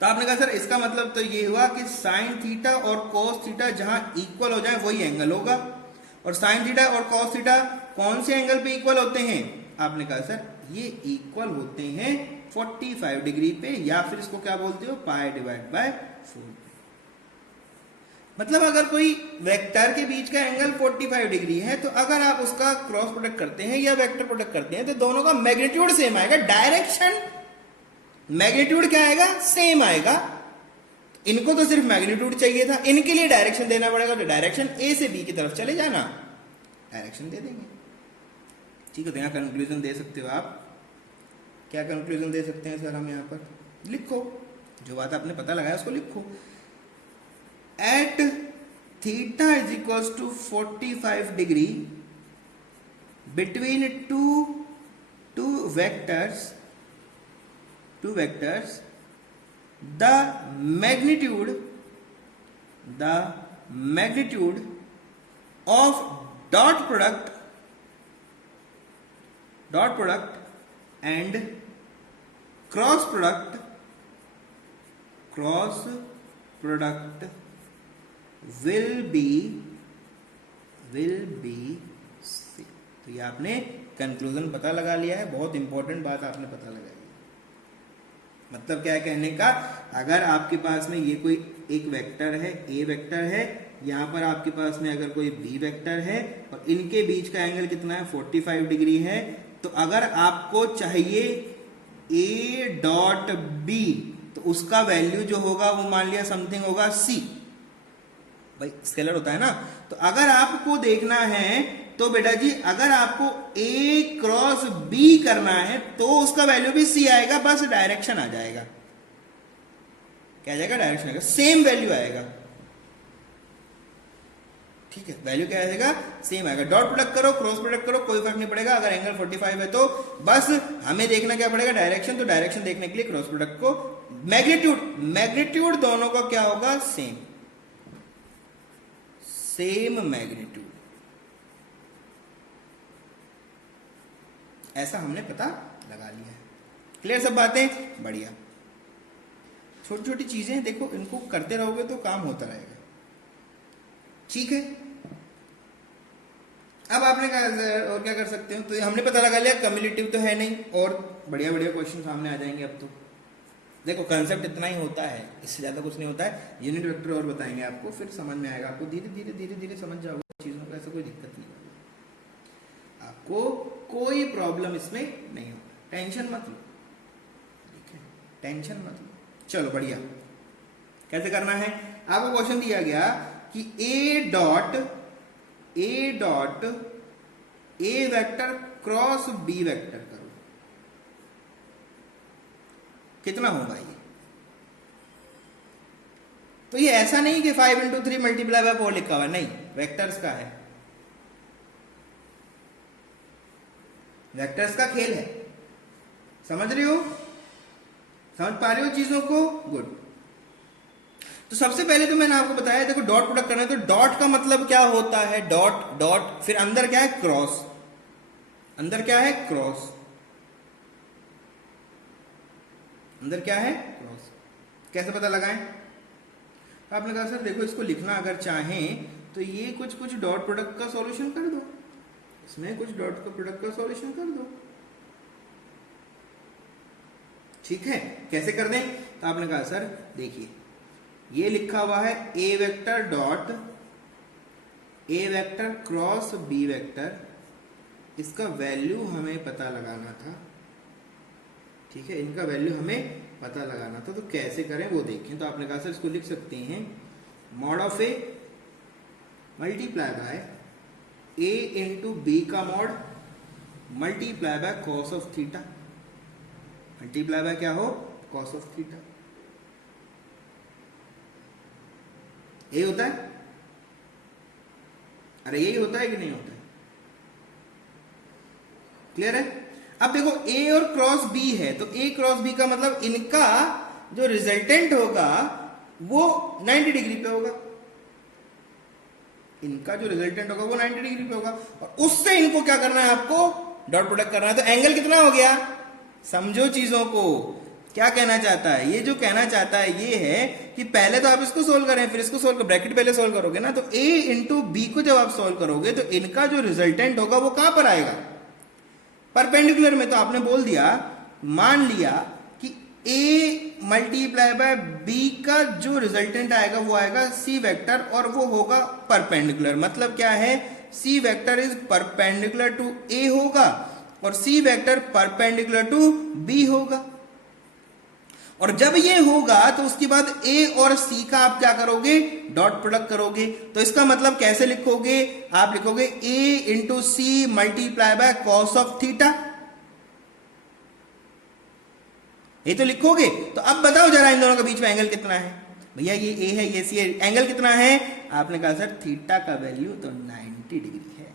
तो आपने कहा सर इसका मतलब तो ये हुआ कि साइन थीटा और कॉस थीटा जहां इक्वल हो जाए वही एंगल होगा, और साइन थीटा और कॉस थीटा कौन से एंगल पे इक्वल होते हैं? आपने कहा सर ये इक्वल होते हैं 45 डिग्री पे, या फिर इसको क्या बोलते हो, पाई डिवाइड बाय 4। मतलब अगर कोई वेक्टर के बीच का एंगल 45 डिग्री है, तो अगर आप उसका क्रॉस प्रोडक्ट करते हैं या वेक्टर प्रोडक्ट करते हैं, तो दोनों का मैग्नीट्यूड सेम आएगा, डायरेक्शन मैग्नीट्यूड क्या आएगा, सेम आएगा। इनको तो सिर्फ मैग्नीट्यूड चाहिए था, इनके लिए डायरेक्शन देना पड़ेगा, तो डायरेक्शन ए से बी की तरफ चले जाना, डायरेक्शन दे देंगे। ठीक है, तो यहां कंक्लूजन दे सकते हो आप। क्या कंक्लूजन दे सकते हैं सर हम यहाँ पर? लिखो, जो बात आपने पता लगाया उसको लिखो। At theta is equal to 45 degree between two vectors the magnitude of dot product and cross product will be same। तो ये आपने कंक्लूजन पता लगा लिया है, बहुत इंपॉर्टेंट बात आपने पता लगाई। मतलब क्या है कहने का, अगर आपके पास में ये कोई एक वेक्टर है, ए वेक्टर है, यहां पर आपके पास में अगर कोई बी वेक्टर है, और इनके बीच का एंगल कितना है, 45 डिग्री है, तो अगर आपको चाहिए ए डॉट बी, तो उसका वैल्यू जो होगा वो मान लिया समथिंग होगा सी, भाई स्केलर होता है ना। तो अगर आपको देखना है तो बेटा जी, अगर आपको ए क्रॉस बी करना है तो उसका वैल्यू भी सी आएगा, बस डायरेक्शन आ जाएगा। क्या आ जाएगा? डायरेक्शन आएगा, सेम वैल्यू आएगा। ठीक है, वैल्यू क्या आएगा? सेम आएगा। डॉट प्रोडक्ट करो, क्रॉस प्रोडक्ट करो, कोई फर्क नहीं पड़ेगा। अगर एंगल 45 है तो बस हमें देखना क्या पड़ेगा, डायरेक्शन। तो डायरेक्शन देखने के लिए क्रॉस प्रोडक्ट को, मैग्नीट्यूड दोनों का क्या होगा, सेम मैग्नीट्यूड, ऐसा हमने पता लगा लिया है। क्लियर सब बातें? बढ़िया। छोटी छोटी चीजें देखो, इनको करते रहोगे तो काम होता रहेगा। ठीक है, अब आपने कहा और क्या कर सकते हो, तो हमने पता लगा लिया कम्युलेटिव तो है नहीं, और बढ़िया बढ़िया क्वेश्चन सामने आ जाएंगे। अब तो देखो कंसेप्ट इतना ही होता है, इससे ज्यादा कुछ नहीं होता है। यूनिट वेक्टर और बताएंगे आपको, फिर समझ में आएगा आपको, धीरे धीरे समझ जाओगे चीजों को, ऐसा कोई दिक्कत नहीं होगी आपको, कोई प्रॉब्लम इसमें नहीं होगा, टेंशन मत लो। ठीक है, टेंशन मत लो। चलो बढ़िया, कैसे करना है? आपको क्वेश्चन दिया गया कि A vector cross B vector करो, कितना होगा ये? तो ये ऐसा नहीं कि 5 into 3 मल्टीप्लाई बाय 4 लिखा हुआ, नहीं, वेक्टर्स का है, वेक्टर्स का खेल है। समझ रहे हो? समझ पा रहे हो चीजों को? गुड। तो सबसे पहले तो मैंने आपको बताया, देखो डॉट प्रोडक्ट करना है, तो डॉट का मतलब क्या होता है, डॉट, फिर अंदर क्या है, क्रॉस, अंदर क्या है, क्रॉस, अंदर क्या है, क्रॉस। कैसे पता लगाएं? आपने कहा सर देखो इसको लिखना अगर चाहें तो ये कुछ डॉट प्रोडक्ट का सॉल्यूशन कर दो, इसमें कुछ डॉट प्रोडक्ट का सॉल्यूशन कर दो। ठीक है, कैसे कर दें? तो आपने कहा सर देखिए ये लिखा हुआ है A vector dot A vector cross B vector, इसका वैल्यू हमें पता लगाना था। ठीक है, इनका वैल्यू हमें पता लगाना था, तो कैसे करें वो देखें। तो आपने कहा सर इसको लिख सकते हैं mod of A multiply by A into B का mod multiply by cos of theta, multiply by क्या हो, कॉस ऑफ थीटा। यही होता है? अरे यही होता है कि नहीं होता है? क्लियर है? अब देखो ए और क्रॉस बी है, तो ए क्रॉस बी का मतलब इनका जो रिजल्टेंट होगा वो 90 डिग्री पे होगा, इनका जो रिजल्टेंट होगा वो 90 डिग्री पे होगा, और उससे इनको क्या करना है, आपको डॉट प्रोडक्ट करना है। तो एंगल कितना हो गया, समझो चीजों को, क्या कहना चाहता है, ये जो कहना चाहता है ये है कि पहले तो आप इसको सोल्व करें, फिर इसको सोल्व कर, ब्रैकेट पहले सोल्व करोगे ना, तो a इंटू बी को जब आप सोल्व करोगे तो इनका जो रिजल्टेंट होगा वो कहां पर आएगा, परपेंडिकुलर में। तो आपने बोल दिया, मान लिया कि a मल्टीप्लाई बाय बी का जो रिजल्टेंट आएगा वो आएगा c वेक्टर, और वो होगा परपेंडिकुलर। मतलब क्या है, c vector is perpendicular to a होगा और c vector perpendicular to b होगा। और जब ये होगा तो उसके बाद a और c का आप क्या करोगे, डॉट प्रोडक्ट करोगे। तो इसका मतलब कैसे लिखोगे, आप लिखोगे a into C multiply by cos of theta, ये तो लिखोगे। तो अब बताओ जरा इन दोनों के बीच में एंगल कितना है, भैया ये a है ये c है, एंगल कितना है, आपने कहा सर थीटा का वैल्यू तो 90 डिग्री है।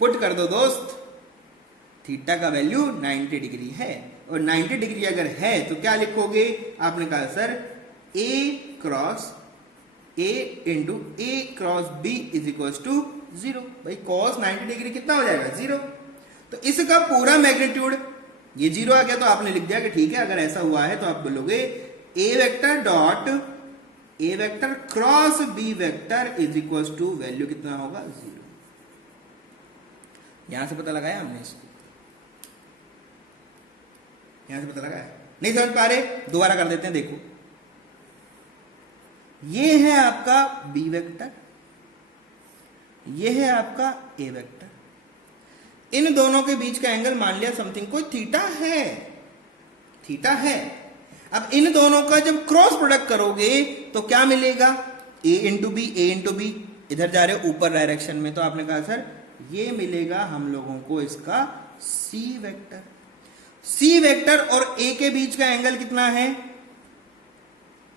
पुट कर दो दोस्त, थीटा का वैल्यू 90 डिग्री है, और 90 डिग्री अगर है तो क्या लिखोगे, आपने कहा sir a cross a into a cross b is equal to 0। भाई cos 90 डिग्री कितना हो जाएगा, 0। तो इसका पूरा मैग्नीट्यूड ये 0 आ गया, तो आपने लिख दिया कि ठीक है, अगर ऐसा हुआ है तो आप बोलोगे a vector dot a vector cross b vector is equal to value कितना होगा, 0। यहां से पता लगाया हमने इसको, यहां से पता लगाया, नहीं समझ पा रहे, दोबारा कर देते हैं। देखो ये है आपका b वेक्टर, ये है आपका a वेक्टर, इन दोनों के बीच का एंगल मान लिया समथिंग कोई थीटा है, थीटा है। अब इन दोनों का जब क्रॉस प्रोडक्ट करोगे तो क्या मिलेगा, a into B, a into B, इधर जा रहे हो ऊपर डायरेक्शन में, तो आपने कहा सर ये मिलेगा हम लोगों को इसका c वेक्टर। c वेक्टर और a के बीच का एंगल कितना है,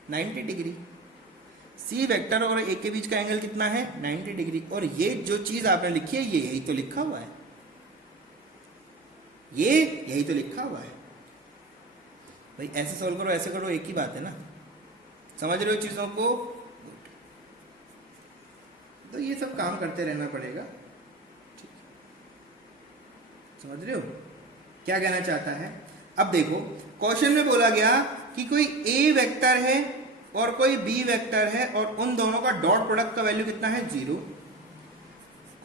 90 डिग्री। c वेक्टर और a के बीच का एंगल कितना है, 90 डिग्री। और ये जो चीज आपने लिखी है ये यही तो लिखा हुआ है, ये यही तो लिखा हुआ है। भाई ऐसे सोल्व करो ऐसे करो एक ही बात है ना, समझ रहे हो चीजों को। तो ये सब काम करते रहना पड़ेगा, समझ रहे हो क्या कहना चाहता है। अब देखो क्वेश्चन में बोला गया कि कोई a वेक्टर है और कोई b वेक्टर है, और उन दोनों का डॉट प्रोडक्ट का वैल्यू कितना है, 0।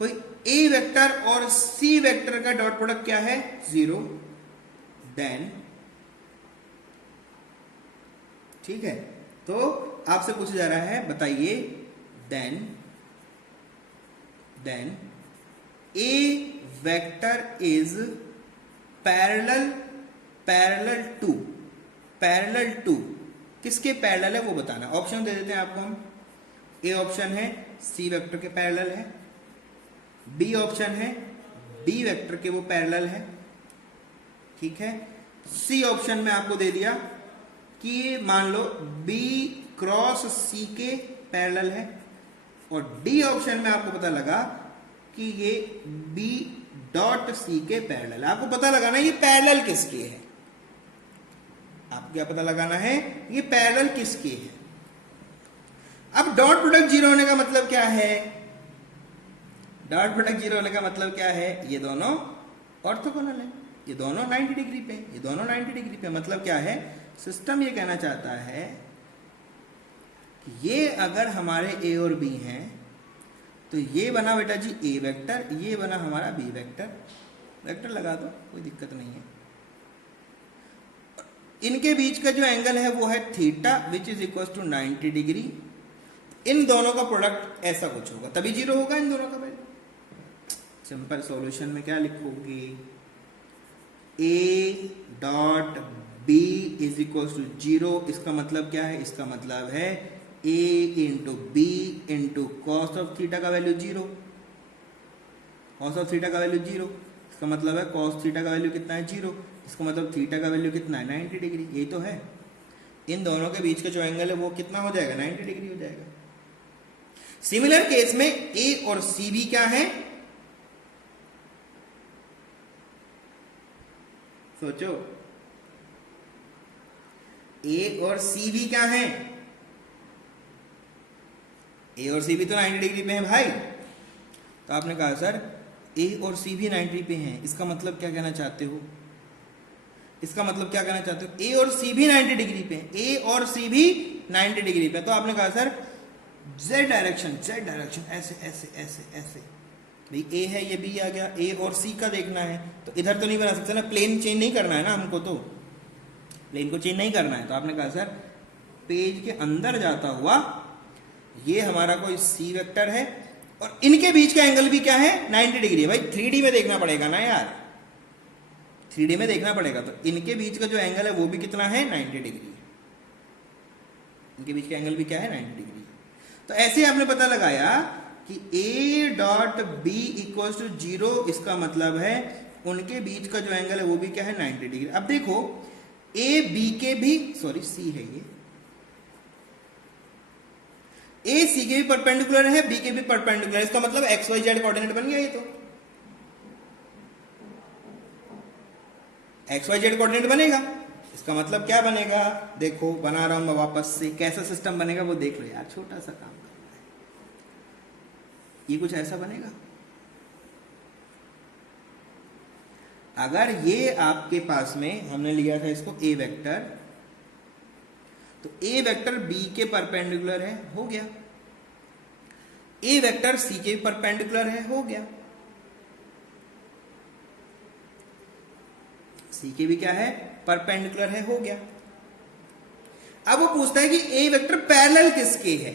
कोई a वेक्टर और c वेक्टर का डॉट प्रोडक्ट क्या है, 0। देन ठीक है, तो आपसे पूछा जा रहा है बताइए, then a vector is parallel to किसके पैरेलल है वो बताना। ऑप्शन दे देते हैं आपको हम, ए ऑप्शन है सी वेक्टर के पैरेलल है, बी ऑप्शन है बी वेक्टर के वो पैरेलल है, ठीक है। सी ऑप्शन में आपको दे दिया कि मान लो बी क्रॉस सी के पैरेलल है, और डी ऑप्शन में आपको पता लगा कि ये बी डॉट सी के पैरेलल है। आपको पता लगाना ये पैरेलल किसके है, आपको क्या पता लगाना है, ये पैरेलल किसके है। अब डॉट प्रोडक्ट 0 होने का मतलब क्या है, डॉट प्रोडक्ट 0 होने का मतलब क्या है, ये दोनों ऑर्थोगोनल है, ये दोनों 90 डिग्री पे, ये दोनों 90 डिग्री पे। मतलब क्या है, सिस्टम ये कहना चाहता है कि ये अगर हमारे ए और बी हैं तो ये बना बेटा जी ए वेक्टर, ये बना हमारा बी वेक्टर, वेक्टर लगा दो कोई दिक्कत नहीं है। इनके बीच का जो एंगल है वो है theta which is equal to 90 degree. इन दोनों का प्रोडक्ट ऐसा कुछ होगा तभी 0 होगा इन दोनों का वैल्यू। सिंपल सॉल्यूशन में क्या लिखोगे, A dot B is equal to 0। इसका मतलब क्या है, इसका मतलब है a into B into cos of theta का वैल्यू 0, कॉस ऑफ थीटा का वैल्यू 0। इसका मतलब है कॉस थीटा का वैल्यू कितना है, 0। इसका मतलब थीटा का वैल्यू कितना है, 90 डिग्री। यही तो है, इन दोनों के बीच का जो एंगल है वो कितना हो जाएगा, 90 डिग्री हो जाएगा। सिमिलर केस में ए और सी भी क्या है, सोचो, ए और सी भी क्या है, ए और सी भी तो 90 डिग्री पे हैं भाई। तो आपने कहा सर ए और सी भी 90 पे हैं, इसका मतलब क्या कहना चाहते हो? इसका मतलब क्या कहना चाहते हो? ए और सी भी 90 डिग्री पे हैं, ए और सी भी 90 डिग्री पे। तो आपने कहा सर जेड डायरेक्शन ऐसे ऐसे ऐसे ऐसे, भाई ए है ये बी आ गया, ए और सी का देखना है तो इधर तो नहीं बना सकते ना, प्लेन चेंज नहीं करना है ना हमको, तो प्लेन को चेंज नहीं करना है। तो आपने कहा सर पेज के अंदर जाता हुआ ये हमारा कोई सी वेक्टर है और इनके बीच का एंगल भी क्या है? 90 डिग्री है। भाई 3D में देखना पड़ेगा ना यार, 3D में देखना पड़ेगा। तो इनके बीच का जो एंगल है वो भी कितना है? 90 डिग्री। इनके बीच का एंगल भी क्या है? 90 डिग्री। तो ऐसे आपने पता लगाया कि A dot B equal to 0, इसका मतलब है उनके बीच का जो एंगल है वो भी क्या है? 90 डिग्री। अब देखो ए बी के भी, सॉरी सी है ये, ए सी के भी परपेंडिकुलर है, बी के भी परपेंडिकुलर है, इसका मतलब एक्स वाई जेड कोऑर्डिनेट बन गया ये। तो एक्स वाई जेड कोऑर्डिनेट बनेगा, इसका मतलब क्या बनेगा? देखो बना रहा हूं मैं वापस से, कैसा सिस्टम बनेगा वो देख लो यार, छोटा सा काम करना है। ये कुछ ऐसा बनेगा। अगर ये आपके पास में हमने लिया था इसको ए वेक्टर, तो ए वेक्टर बी के परपेंडिकुलर है, हो गया। ए वेक्टर सी के परपेंडिकुलर है, हो गया। सी के भी क्या है? परपेंडिकुलर है, हो गया। अब वो पूछता है कि ए वेक्टर पैरेलल किसके है?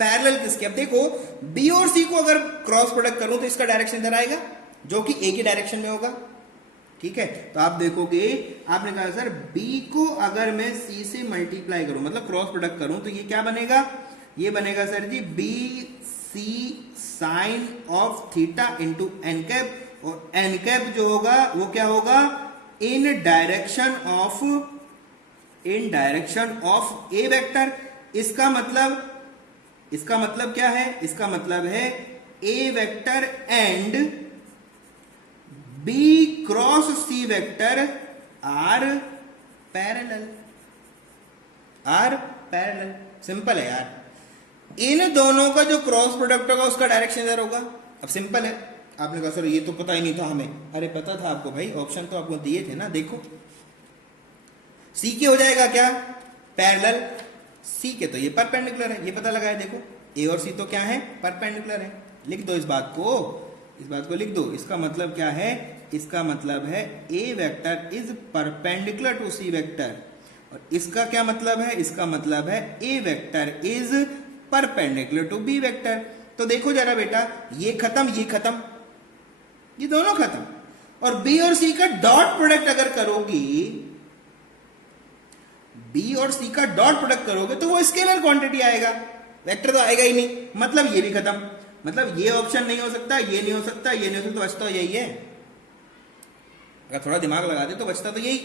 पैरेलल किसके? अब देखो बी और सी को अगर क्रॉस प्रोडक्ट करूं तो इसका डायरेक्शन इधर आएगा जो कि ए की डायरेक्शन में होगा, ठीक है। तो आप देखोगे, आपने कहा सर बी को अगर मैं सी से मल्टीप्लाई करूं, मतलब क्रॉस प्रोडक्ट करूं, तो ये क्या बनेगा? ये बनेगा sir ji B C sine of theta into n cap, और एन कैप जो होगा वो क्या होगा? In direction of A vector. इसका मतलब क्या है? इसका मतलब है A vector and B cross C vector are parallel. Simple है यार। इन दोनों का जो क्रॉस प्रोडक्ट होगा उसका डायरेक्शन इधर होगा। अब सिंपल है। आपने कहा सर ये तो पता ही नहीं था हमें। अरे पता था आपको भाई, ऑप्शन तो आपको दिए थे ना। देखो सी के हो जाएगा क्या? पैरेलल। सी के तो ये परपेंडिकुलर है, ये पता लगा है। देखो ए और सी तो क्या है? परपेंडिकुलर है। लिख दो इस बात को लिख दो। इसका मतलब क्या है? इसका मतलब है A vector is perpendicular to C vector. और इसका क्या मतलब है? इसका मतलब है A vector is perpendicular to B vector. तो देखो जरा बेटा, ये खत्म, ये दोनों खत्म। और बी और सी का डॉट प्रोडक्ट अगर करोगी, बी और सी का डॉट प्रोडक्ट करोगे तो वो स्केलर क्वांटिटी आएगा, वेक्टर तो आएगा ही नहीं। मतलब ये भी खत्म। मतलब ये ऑप्शन नहीं हो सकता, ये नहीं हो सकता, ये नहीं हो सकता, बचता तो यही है। अगर थोड़ा दिमाग लगा दे तो बचता तो यही।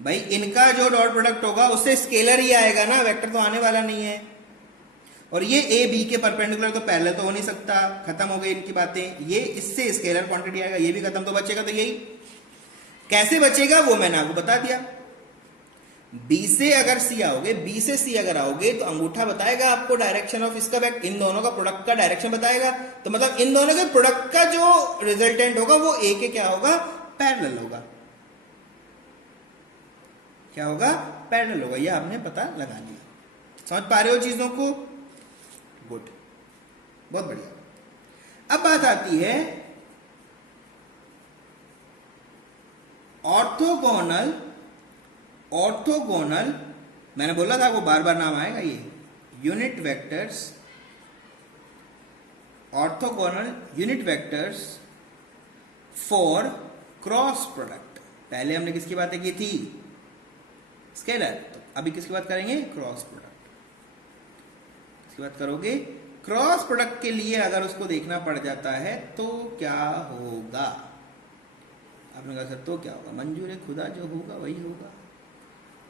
भाई इनका जो डॉट प्रोडक्ट होगा उससे स्केलर ही आएगा ना, वेक्टर तो आने वाला नहीं है। और ये ए बी के परपेंडिकुलर तो पैरेलल तो हो नहीं सकता, खत्म हो गई इनकी बातें। ये इससे स्केलर क्वांटिटी आएगा, ये भी खत्म, तो बचेगा तो यही। कैसे बचेगा वो मैंने आपको बता दिया। बी से अगर सी आओगे, बी से सी अगर आओगे तो अंगूठा बताएगा आपको डायरेक्शन ऑफ इसका वेक्टर, इन दोनों का प्रोडक्ट का डायरेक्शन बताएगा। तो मतलब इन दोनों के प्रोडक्ट का जो रिजल्टेंट होगा वो ए के क्या होगा? पैरेलल होगा। क्या होगा? पैरेलल होगा। ये आपने पता लगा लिया। समझ पा रहे हो चीजों को? गुड, बहुत बढ़िया। अब बात आती है ऑर्थोगोनल। मैंने बोला था वो बार बार नाम आएगा ये, unit vectors, orthogonal unit vectors for cross product. पहले हमने किसकी बातें की थी? स्केलर। तो अभी किसकी बात करेंगे? Cross product. किसकी बात करोगे? क्रॉस प्रोडक्ट के लिए अगर उसको देखना पड़ जाता है तो क्या होगा? आपने कहा सर तो क्या होगा? मंजूर खुदा जो होगा वही होगा।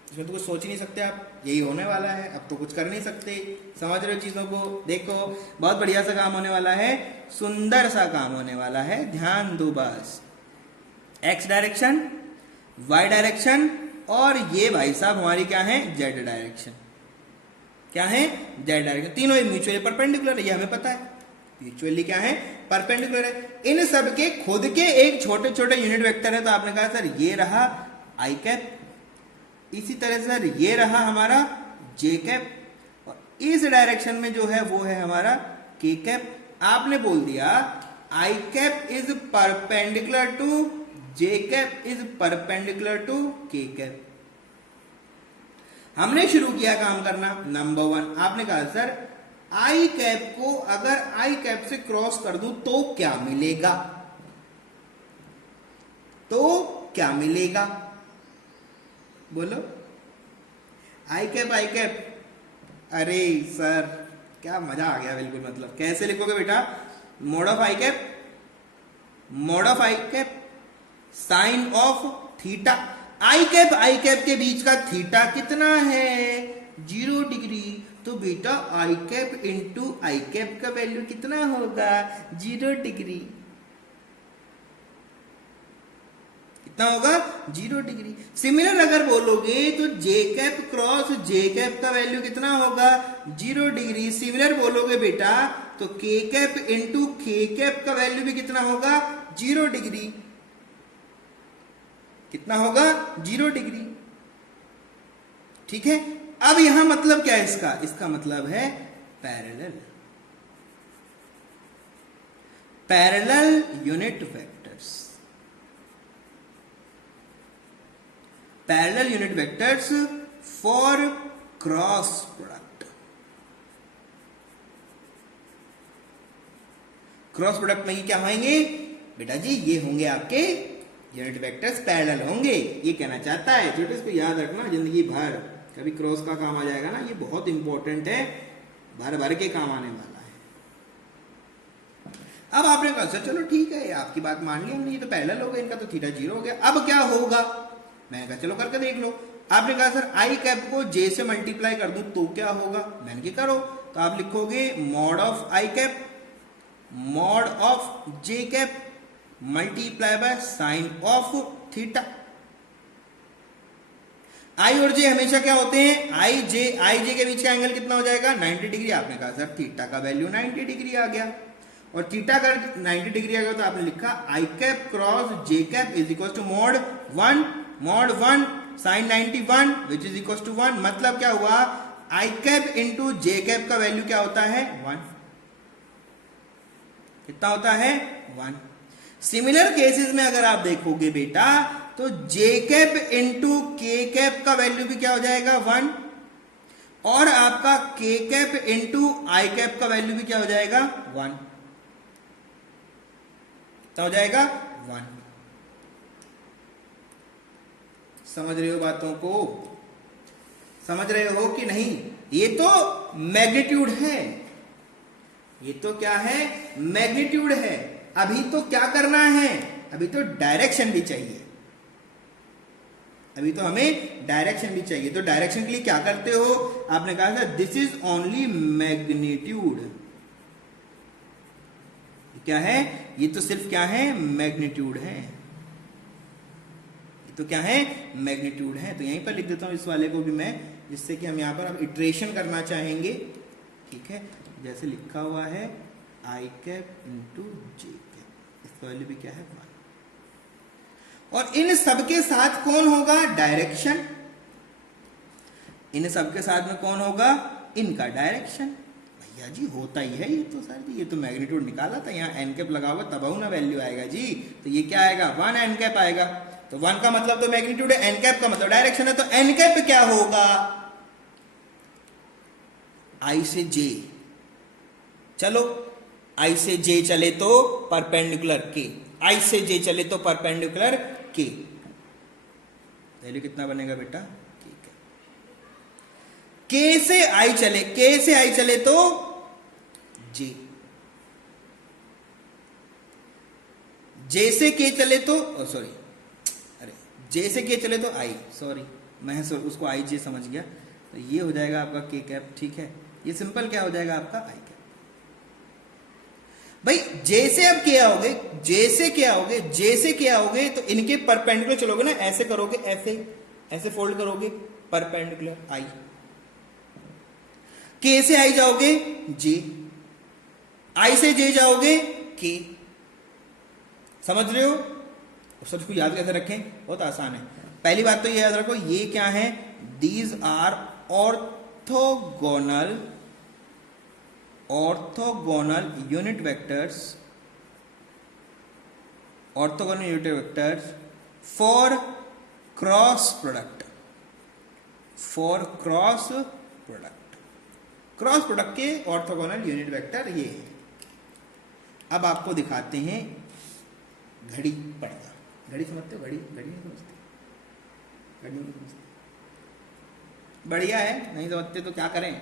इसमें तो कुछ सोच ही नहीं सकते आप, यही होने वाला है। अब तो कुछ कर नहीं सकते। समझ रहे हो चीजों को? देखो बहुत बढ़िया सा काम होने वाला है, सुंदर सा काम होने वाला है। ध्यान दो बस। एक्स डायरेक्शन, वाई डायरेक्शन, और ये भाई साहब हमारी क्या है? Z direction. क्या है, जेड डायरेक्शन, तीनों म्यूचुअली परपेंडिकुलर है, ये हमें पता है, म्यूचुअली क्या है, परपेंडिकुलर है। इन सब के खुद के एक छोटे छोटे यूनिट वेक्टर है, तो आपने कहा सर ये रहा आई कैप, इसी तरह से सर ये रहा हमारा जे कैप, और इस डायरेक्शन में जो है वो है हमारा के कैप। आपने बोल दिया I cap is perpendicular to J cap is perpendicular to K cap. हमने शुरू किया काम करना। नंबर 1 आपने कहा सर आई कैप को अगर आई कैप से क्रॉस कर दूं तो क्या मिलेगा, तो क्या मिलेगा, बोलो। आई कैप, अरे सर क्या मजा आ गया, बिल्कुल। मतलब कैसे लिखोगे बेटा, mode of I cap sine of theta. I cap के बीच का थीटा कितना है, 0 डिग्री, तो बेटा आई कैप इंटू आई कैप का वैल्यू कितना होगा, 0 डिग्री। कितना होगा, 0 डिग्री। सिमिलर अगर बोलोगे तो जे कैप क्रॉस जे कैप का वैल्यू कितना होगा, 0 डिग्री। सिमिलर बोलोगे बेटा तो के कैप इंटू के कैप का वैल्यू भी कितना होगा, 0 डिग्री। कितना होगा, 0 डिग्री। ठीक है। अब यहां मतलब क्या है इसका, इसका मतलब है parallel unit vectors. Parallel unit vectors for cross product. Cross product में ये क्या होंगे बेटा जी, ये होंगे आपके यूनिट वेक्टर्स पैरेलल होंगे। ये कहना चाहता है, छोटे इसको याद रखना जिंदगी भर, कभी क्रॉस का काम आ जाएगा ना, ये बहुत इंपॉर्टेंट है, भर भर के काम आने वाला है। अब आपने कहा सर चलो ठीक है, आपकी बात मान ली हमने, ये तो पैरेलल हो गया, इनका तो थीटा 0 हो गया, अब क्या होगा। मैंने कहा चलो करके देख लो। आपने कहा सर आई कैप को जे से मल्टीप्लाई कर दूं तो क्या होगा, मैंने कहा करो। तो आप लिखोगे mod of I cap mod of J cap multiply by sine of theta. I और जे हमेशा क्या होते हैं, आई जे के बीच का एंगल कितना हो जाएगा, 90 डिग्री। आपने कहा सर थीटा का वैल्यू 90 डिग्री आ गया, और थीटा का 90 डिग्री आ गया, तो आपने लिखा I cap cross J cap is equal to mod 1 sine 91 which is equal to 1। मतलब क्या हुआ, I cap into J cap का वैल्यू क्या होता है, 1। कितना होता है, 1। सिमिलर केसेस में अगर आप देखोगे बेटा तो जे कैप इंटू के कैप का वैल्यू भी क्या हो जाएगा, 1, और आपका के कैप इंटू आई कैप का वैल्यू भी क्या हो जाएगा, 1। क्या हो जाएगा, 1। समझ रहे हो बातों को, समझ रहे हो कि नहीं। ये तो मैग्नीट्यूड है, ये तो क्या है, मैग्नीट्यूड है। अभी तो क्या करना है, अभी तो डायरेक्शन भी चाहिए, अभी तो हमें डायरेक्शन भी चाहिए। तो डायरेक्शन के लिए क्या करते हो, आपने कहा था दिस इज ओनली मैग्नीट्यूड। क्या है, ये तो सिर्फ क्या है, मैग्नीट्यूड है, ये तो क्या है, मैग्नीट्यूड है। तो यहीं पर लिख देता हूं इस वाले को भी मैं, जिससे कि हम यहां पर अब इटरेशन करना चाहेंगे। ठीक है, जैसे लिखा हुआ है आई कैप इंटू जे कैप, इसका वैल्यू भी क्या है, 1। और इन सबके साथ कौन होगा, डायरेक्शन। इन सबके साथ में कौन होगा, इनका डायरेक्शन। भैया जी होता ही है ये तो सर जी, ये तो मैग्नीट्यूड निकाला था, यहाँ एन कैप लगाओगे तब ना वैल्यू आएगा जी। तो ये क्या आएगा, 1 एन कैप आएगा। तो 1 का मतलब तो मैग्नीट्यूड है, एन कैप का मतलब डायरेक्शन है। तो एन कैप क्या होगा, आई से जे, चलो आई से जे चले तो परपेंडिकुलर के, आई से जे चले तो परपेंडिकुलर के, वैल्यू कितना बनेगा बेटा, के से आई चले, के से आई चले तो जे, जे से के चले तो सॉरी, अरे जे से के चले तो आई, सॉरी मैं उसको आई जे समझ गया। तो ये हो जाएगा आपका के कैप। ठीक है, ये सिंपल क्या हो जाएगा आपका आई कैप। भाई जे से अब क्या आओगे, जे से क्या आओगे, जे से क्या आओगे, तो इनके परपेंडिकुलर चलोगे ना, ऐसे करोगे, ऐसे ऐसे फोल्ड करोगे, परपेंडिकुलर आई। के से आई जाओगे जे, आई से जे जाओगे के। समझ रहे हो? सबको याद कैसे रखें? बहुत आसान है। पहली बात तो ये याद रखो, ये क्या है? These are orthogonal unit vectors, orthogonal unit vectors for cross product, cross product के ऑर्थोगोनल यूनिट वेक्टर ये है। अब आपको दिखाते हैं घड़ी पढ़ना। घड़ी समझते हो? घड़ी नहीं समझते? घड़ी नहीं समझते? बढ़िया है, नहीं समझते तो क्या करें?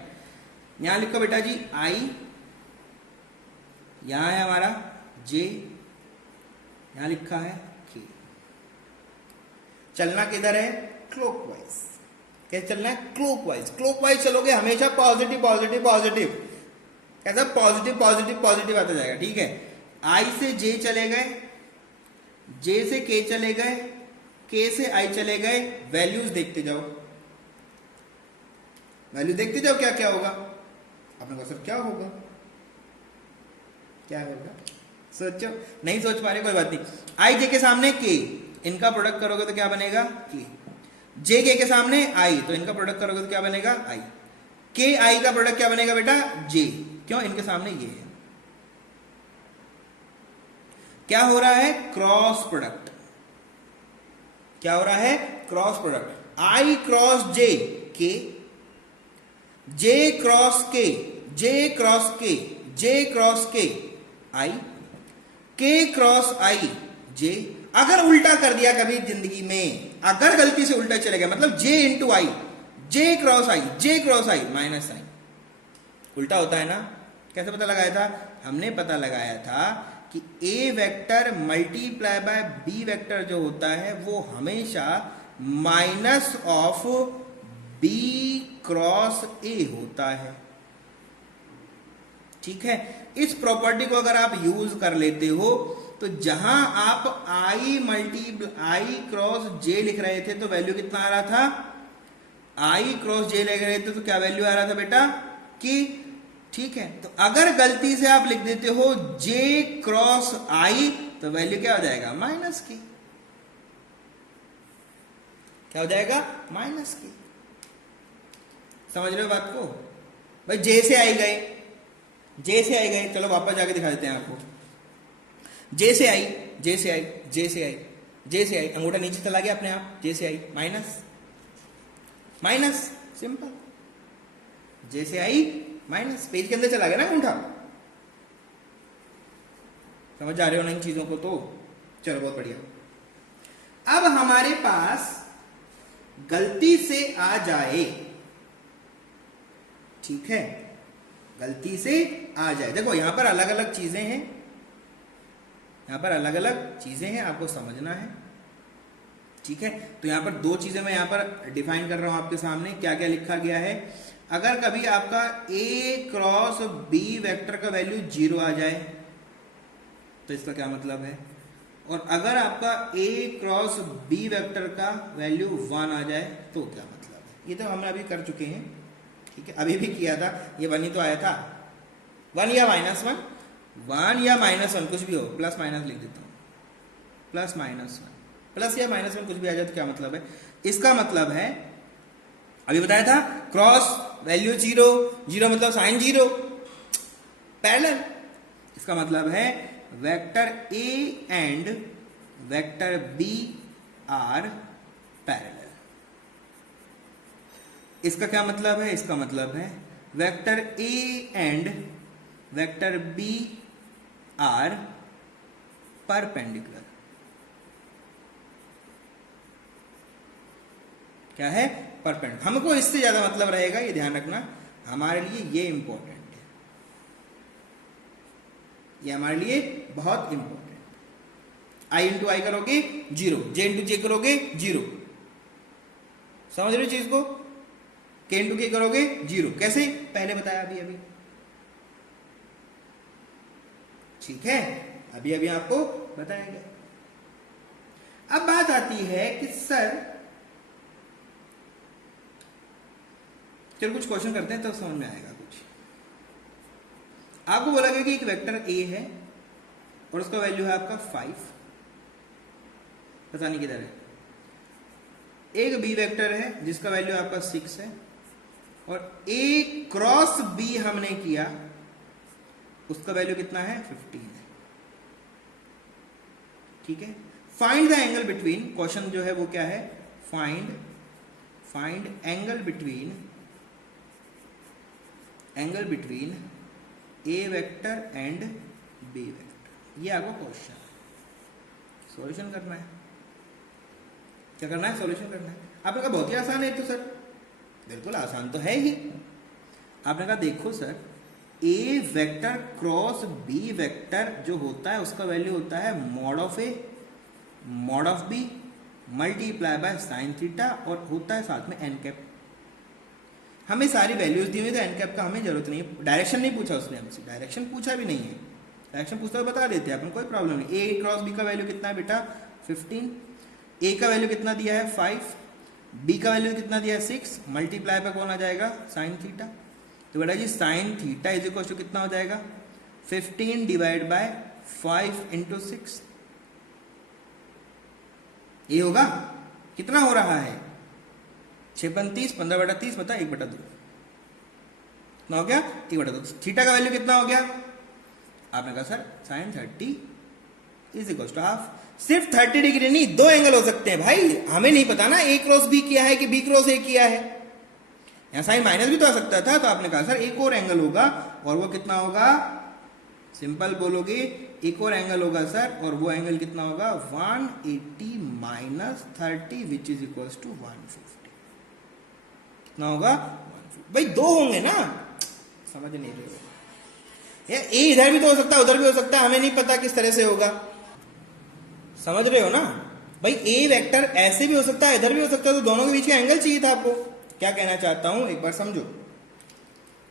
यहां लिखो बेटा जी आई, यहां है हमारा जे, यहां लिखा है के। चलना किधर है? क्लॉकवाइज। कैसे चलना है? क्लॉकवाइज। क्लॉकवाइज चलोगे हमेशा पॉजिटिव पॉजिटिव पॉजिटिव, कैसा? पॉजिटिव पॉजिटिव पॉजिटिव आता जाएगा। ठीक है, आई से जे चले गए, जे से के चले गए, के से आई चले गए, वैल्यूज देखते जाओ, वैल्यू देखते जाओ क्या क्या होगा। आपने कहा सर क्या होगा, क्या होगा? सोचो, नहीं सोच पा रहे कोई बात नहीं। आई जे के सामने के, इनका प्रोडक्ट करोगे तो क्या बनेगा? के। जे के सामने आई, तो इनका प्रोडक्ट करोगे तो क्या बनेगा? आई। के आई का प्रोडक्ट क्या बनेगा बेटा? जे। क्यों? इनके सामने ये है। क्या हो रहा है? Cross product. क्या हो रहा है? Cross product. I cross J K, J cross के, जे क्रॉस के, जे क्रॉस के आई, के क्रॉस आई जे। अगर उल्टा कर दिया कभी जिंदगी में, अगर गलती से उल्टा चले गया, मतलब जे इंटू आई, जे क्रॉस आई, जे क्रॉस आई माइनस साइन, उल्टा होता है ना? कैसे पता लगाया था? हमने पता लगाया था कि A vector multiply by B vector जो होता है वो हमेशा minus of B cross A होता है। ठीक है, इस प्रॉपर्टी को अगर आप यूज कर लेते हो तो जहां आप आई क्रॉस जे लिख रहे थे तो वैल्यू कितना आ रहा था? आई क्रॉस जे लिख रहे थे तो क्या वैल्यू आ रहा था बेटा? कि ठीक है, तो अगर गलती से आप लिख देते हो जे क्रॉस आई तो वैल्यू क्या हो जाएगा? माइनस की। क्या हो जाएगा? माइनस की। समझ रहे हो बात को? भाई जे से आई गए, जे से आई गए, चलो वापस जाके दिखा देते हैं आपको। जे से आई, जे से आई, जे से आई, जे से आई, अंगूठा नीचे चला गया अपने आप, जे से आई माइनस, माइनस, सिंपल। जे से आई माइनस, पेज के अंदर चला गया ना अंगूठा। समझ आ रहे हो ना इन चीजों को? तो चलो बहुत बढ़िया। अब हमारे पास गलती से आ जाए, ठीक है, गलती से आ जाए। देखो यहां पर अलग अलग चीजें हैं, यहां पर अलग अलग चीजें हैं, आपको समझना है। ठीक है, तो यहां पर दो चीजें मैं यहां पर डिफाइन कर रहा हूं आपके सामने। क्या क्या लिखा गया है? अगर कभी आपका ए क्रॉस बी वेक्टर का वैल्यू 0 आ जाए तो इसका क्या मतलब है? और अगर आपका ए क्रॉस बी वेक्टर का वैल्यू 1 आ जाए तो क्या मतलब है? ये तो हम अभी कर चुके हैं। ठीक है, अभी भी किया था, ये 1 ही तो आया था। 1 या -1, 1 या -1 कुछ भी हो, प्लस माइनस लिख देता हूं, प्लस -1, प्लस या -1 कुछ भी आ जाए तो क्या मतलब है? इसका मतलब है अभी बताया था, क्रॉस वैल्यू 0, 0 मतलब साइन 0, पैरेलल। इसका मतलब है vector A and vector B are parallel. इसका क्या मतलब है? इसका मतलब है vector A and vector B are perpendicular. क्या है? परपेंडिकुलर। हमको इससे ज्यादा मतलब रहेगा, ये ध्यान रखना, हमारे लिए ये इंपॉर्टेंट है, ये हमारे लिए बहुत इंपॉर्टेंट। आई इंटू आई करोगे 0, जे इंटू जे करोगे 0, समझ रहे हो चीज को? के इंटू के करोगे 0, कैसे? पहले बताया अभी अभी। ठीक है, अभी अभी आपको बताया गया। अब बात आती है कि सर चलो कुछ क्वेश्चन करते हैं तो समझ में आएगा कुछ। आपको बोला गया कि एक वेक्टर ए है और उसका वैल्यू है आपका 5, पता नहीं किधर है। एक बी वेक्टर है जिसका वैल्यू आपका 6 है और ए क्रॉस बी हमने किया, उसका वैल्यू कितना है 15 है। ठीक है, find the angle between, question जो है वो क्या है, find angle between A vector and B vector. ये आपको क्वेश्चन सॉल्यूशन करना है। क्या करना है, सॉल्यूशन करना है। आपने कहा बहुत ही आसान है तो सर, बिल्कुल आसान तो है ही। आपने कहा देखो sir, A vector cross B vector जो होता है उसका वैल्यू होता है mod of A mod of B multiply by sine theta और होता है साथ में एन कैप। हमें सारी वैल्यूज दी हुई तो एन कैप का हमें जरूरत नहीं है। डायरेक्शन नहीं पूछा उसने हमसे, डायरेक्शन पूछा भी नहीं है। डायरेक्शन पूछता तो बता देते अपन, कोई प्रॉब्लम नहीं। ए क्रॉस बी का वैल्यू कितना है बेटा 15, ए का वैल्यू कितना दिया है 5, बी का वैल्यू कितना दिया है 6, मल्टीप्लाई पे कौन आ जाएगा साइन थीटा। तो बेटा जी sine theta is equal to कितना हो जाएगा 15 डिवाइड बाय 5 इंटू 6। ये होगा कितना हो रहा है 6 × 30, 15/30 बता 1/2 कितना हो गया 1/2। थीटा का वैल्यू कितना हो गया, आपने कहा sir sine 30 is equal to half. सिर्फ 30 डिग्री नहीं, दो एंगल हो सकते हैं भाई, हमें नहीं पता ना ए क्रॉस बी किया है कि बी क्रॉस ए किया है। यहां साइन माइनस भी तो आ सकता था, तो आपने कहा सर एक और एंगल होगा और वो कितना होगा, सिंपल बोलोगे एक और एंगल होगा सर, और वो एंगल कितना होगा 180 minus 30 which is equal to 150। कितना होगा 150। भाई दो होंगे ना, समझ नहीं रहे हो। ए इधर भी तो हो सकता है उधर भी हो सकता है, हमें नहीं पता किस तरह से होगा, समझ रहे हो ना भाई। ए वेक्टर ऐसे भी हो सकता है इधर भी हो सकता है, तो दोनों के बीच का एंगल चाहिए था आपको। क्या कहना चाहता हूं एक बार समझो,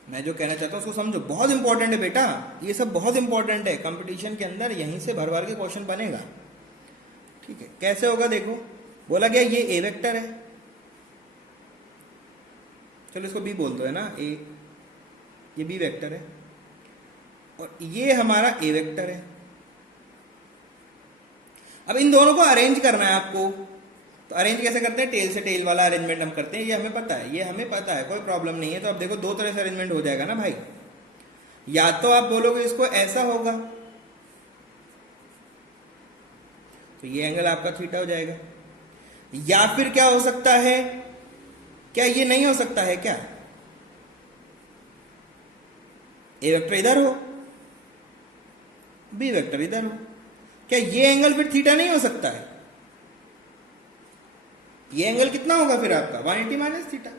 मैं जो कहना चाहता हूं उसको समझो, बहुत इंपॉर्टेंट है बेटा, ये सब बहुत इंपॉर्टेंट है। कंपटीशन के अंदर यहीं से भर भर के क्वेश्चन बनेगा। ठीक है, कैसे होगा देखो, बोला गया ये ए वेक्टर है, चलो इसको बी बोल दो है ना, ए ये बी वेक्टर है और ये हमारा ए वेक्टर है। अब इन दोनों को अरेंज करना है आपको, तो अरेंज कैसे करते हैं, टेल से टेल वाला अरेंजमेंट हम करते हैं, ये हमें पता है, ये हमें पता है, कोई प्रॉब्लम नहीं है। तो अब देखो दो तरह से अरेंजमेंट हो जाएगा ना भाई, या तो आप बोलोगे इसको ऐसा होगा तो ये एंगल आपका थीटा हो जाएगा, या फिर क्या हो सकता है, क्या ये नहीं हो सकता है क्या, ए वेक्टर इधर हो बी वेक्टर इधर हो, क्या ये एंगल फिर थीटा नहीं हो सकता है, ये एंगल कितना होगा फिर आपका 180 माइनस थीटा।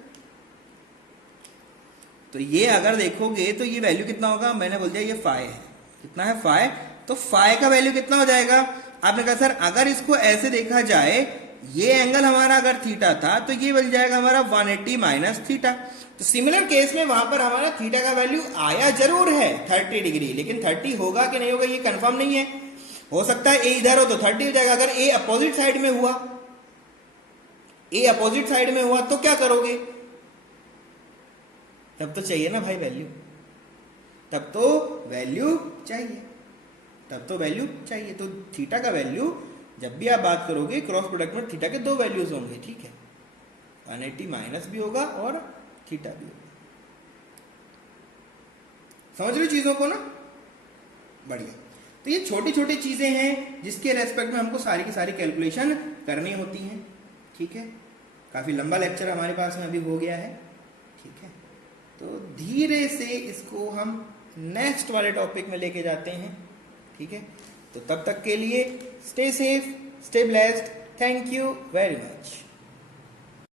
तो ये अगर देखोगे तो ये वैल्यू कितना होगा, मैंने बोल दिया ये फाई है, कितना है फाई, तो फाई का वैल्यू कितना हो जाएगा। आपने कहा सर अगर इसको ऐसे देखा जाए, ये एंगल हमारा अगर थीटा था तो ये बन जाएगा हमारा 180 माइनस थीटा। तो सिमिलर केस में वहां पर हमारा थीटा का वैल्यू आया जरूर है 30 डिग्री, लेकिन 30 होगा कि नहीं होगा ये कंफर्म नहीं है। हो सकता है ए इधर हो तो 30 हो जाएगा, अगर ए अपोजिट साइड में हुआ, ए अपोजिट साइड में हुआ तो क्या करोगे, तब तो चाहिए ना भाई वैल्यू, तब तो वैल्यू चाहिए, तब तो वैल्यू चाहिए। तो थीटा का वैल्यू जब भी आप बात करोगे क्रॉस प्रोडक्ट में थीटा के दो वैल्यूज होंगे, ठीक है, 180 माइनस भी होगा और थीटा भी होगा। समझ रहे चीजों को ना, बढ़िया। तो ये छोटी छोटी चीजें हैं जिसके रेस्पेक्ट में हमको सारी की सारी कैलकुलेशन करनी होती हैं, ठीक है। काफी लंबा लेक्चर हमारे पास में अभी हो गया है, ठीक है। तो धीरे से इसको हम नेक्स्ट वाले टॉपिक में लेके जाते हैं, ठीक है। तो तब तक के लिए stay safe, stay blessed, thank you very much.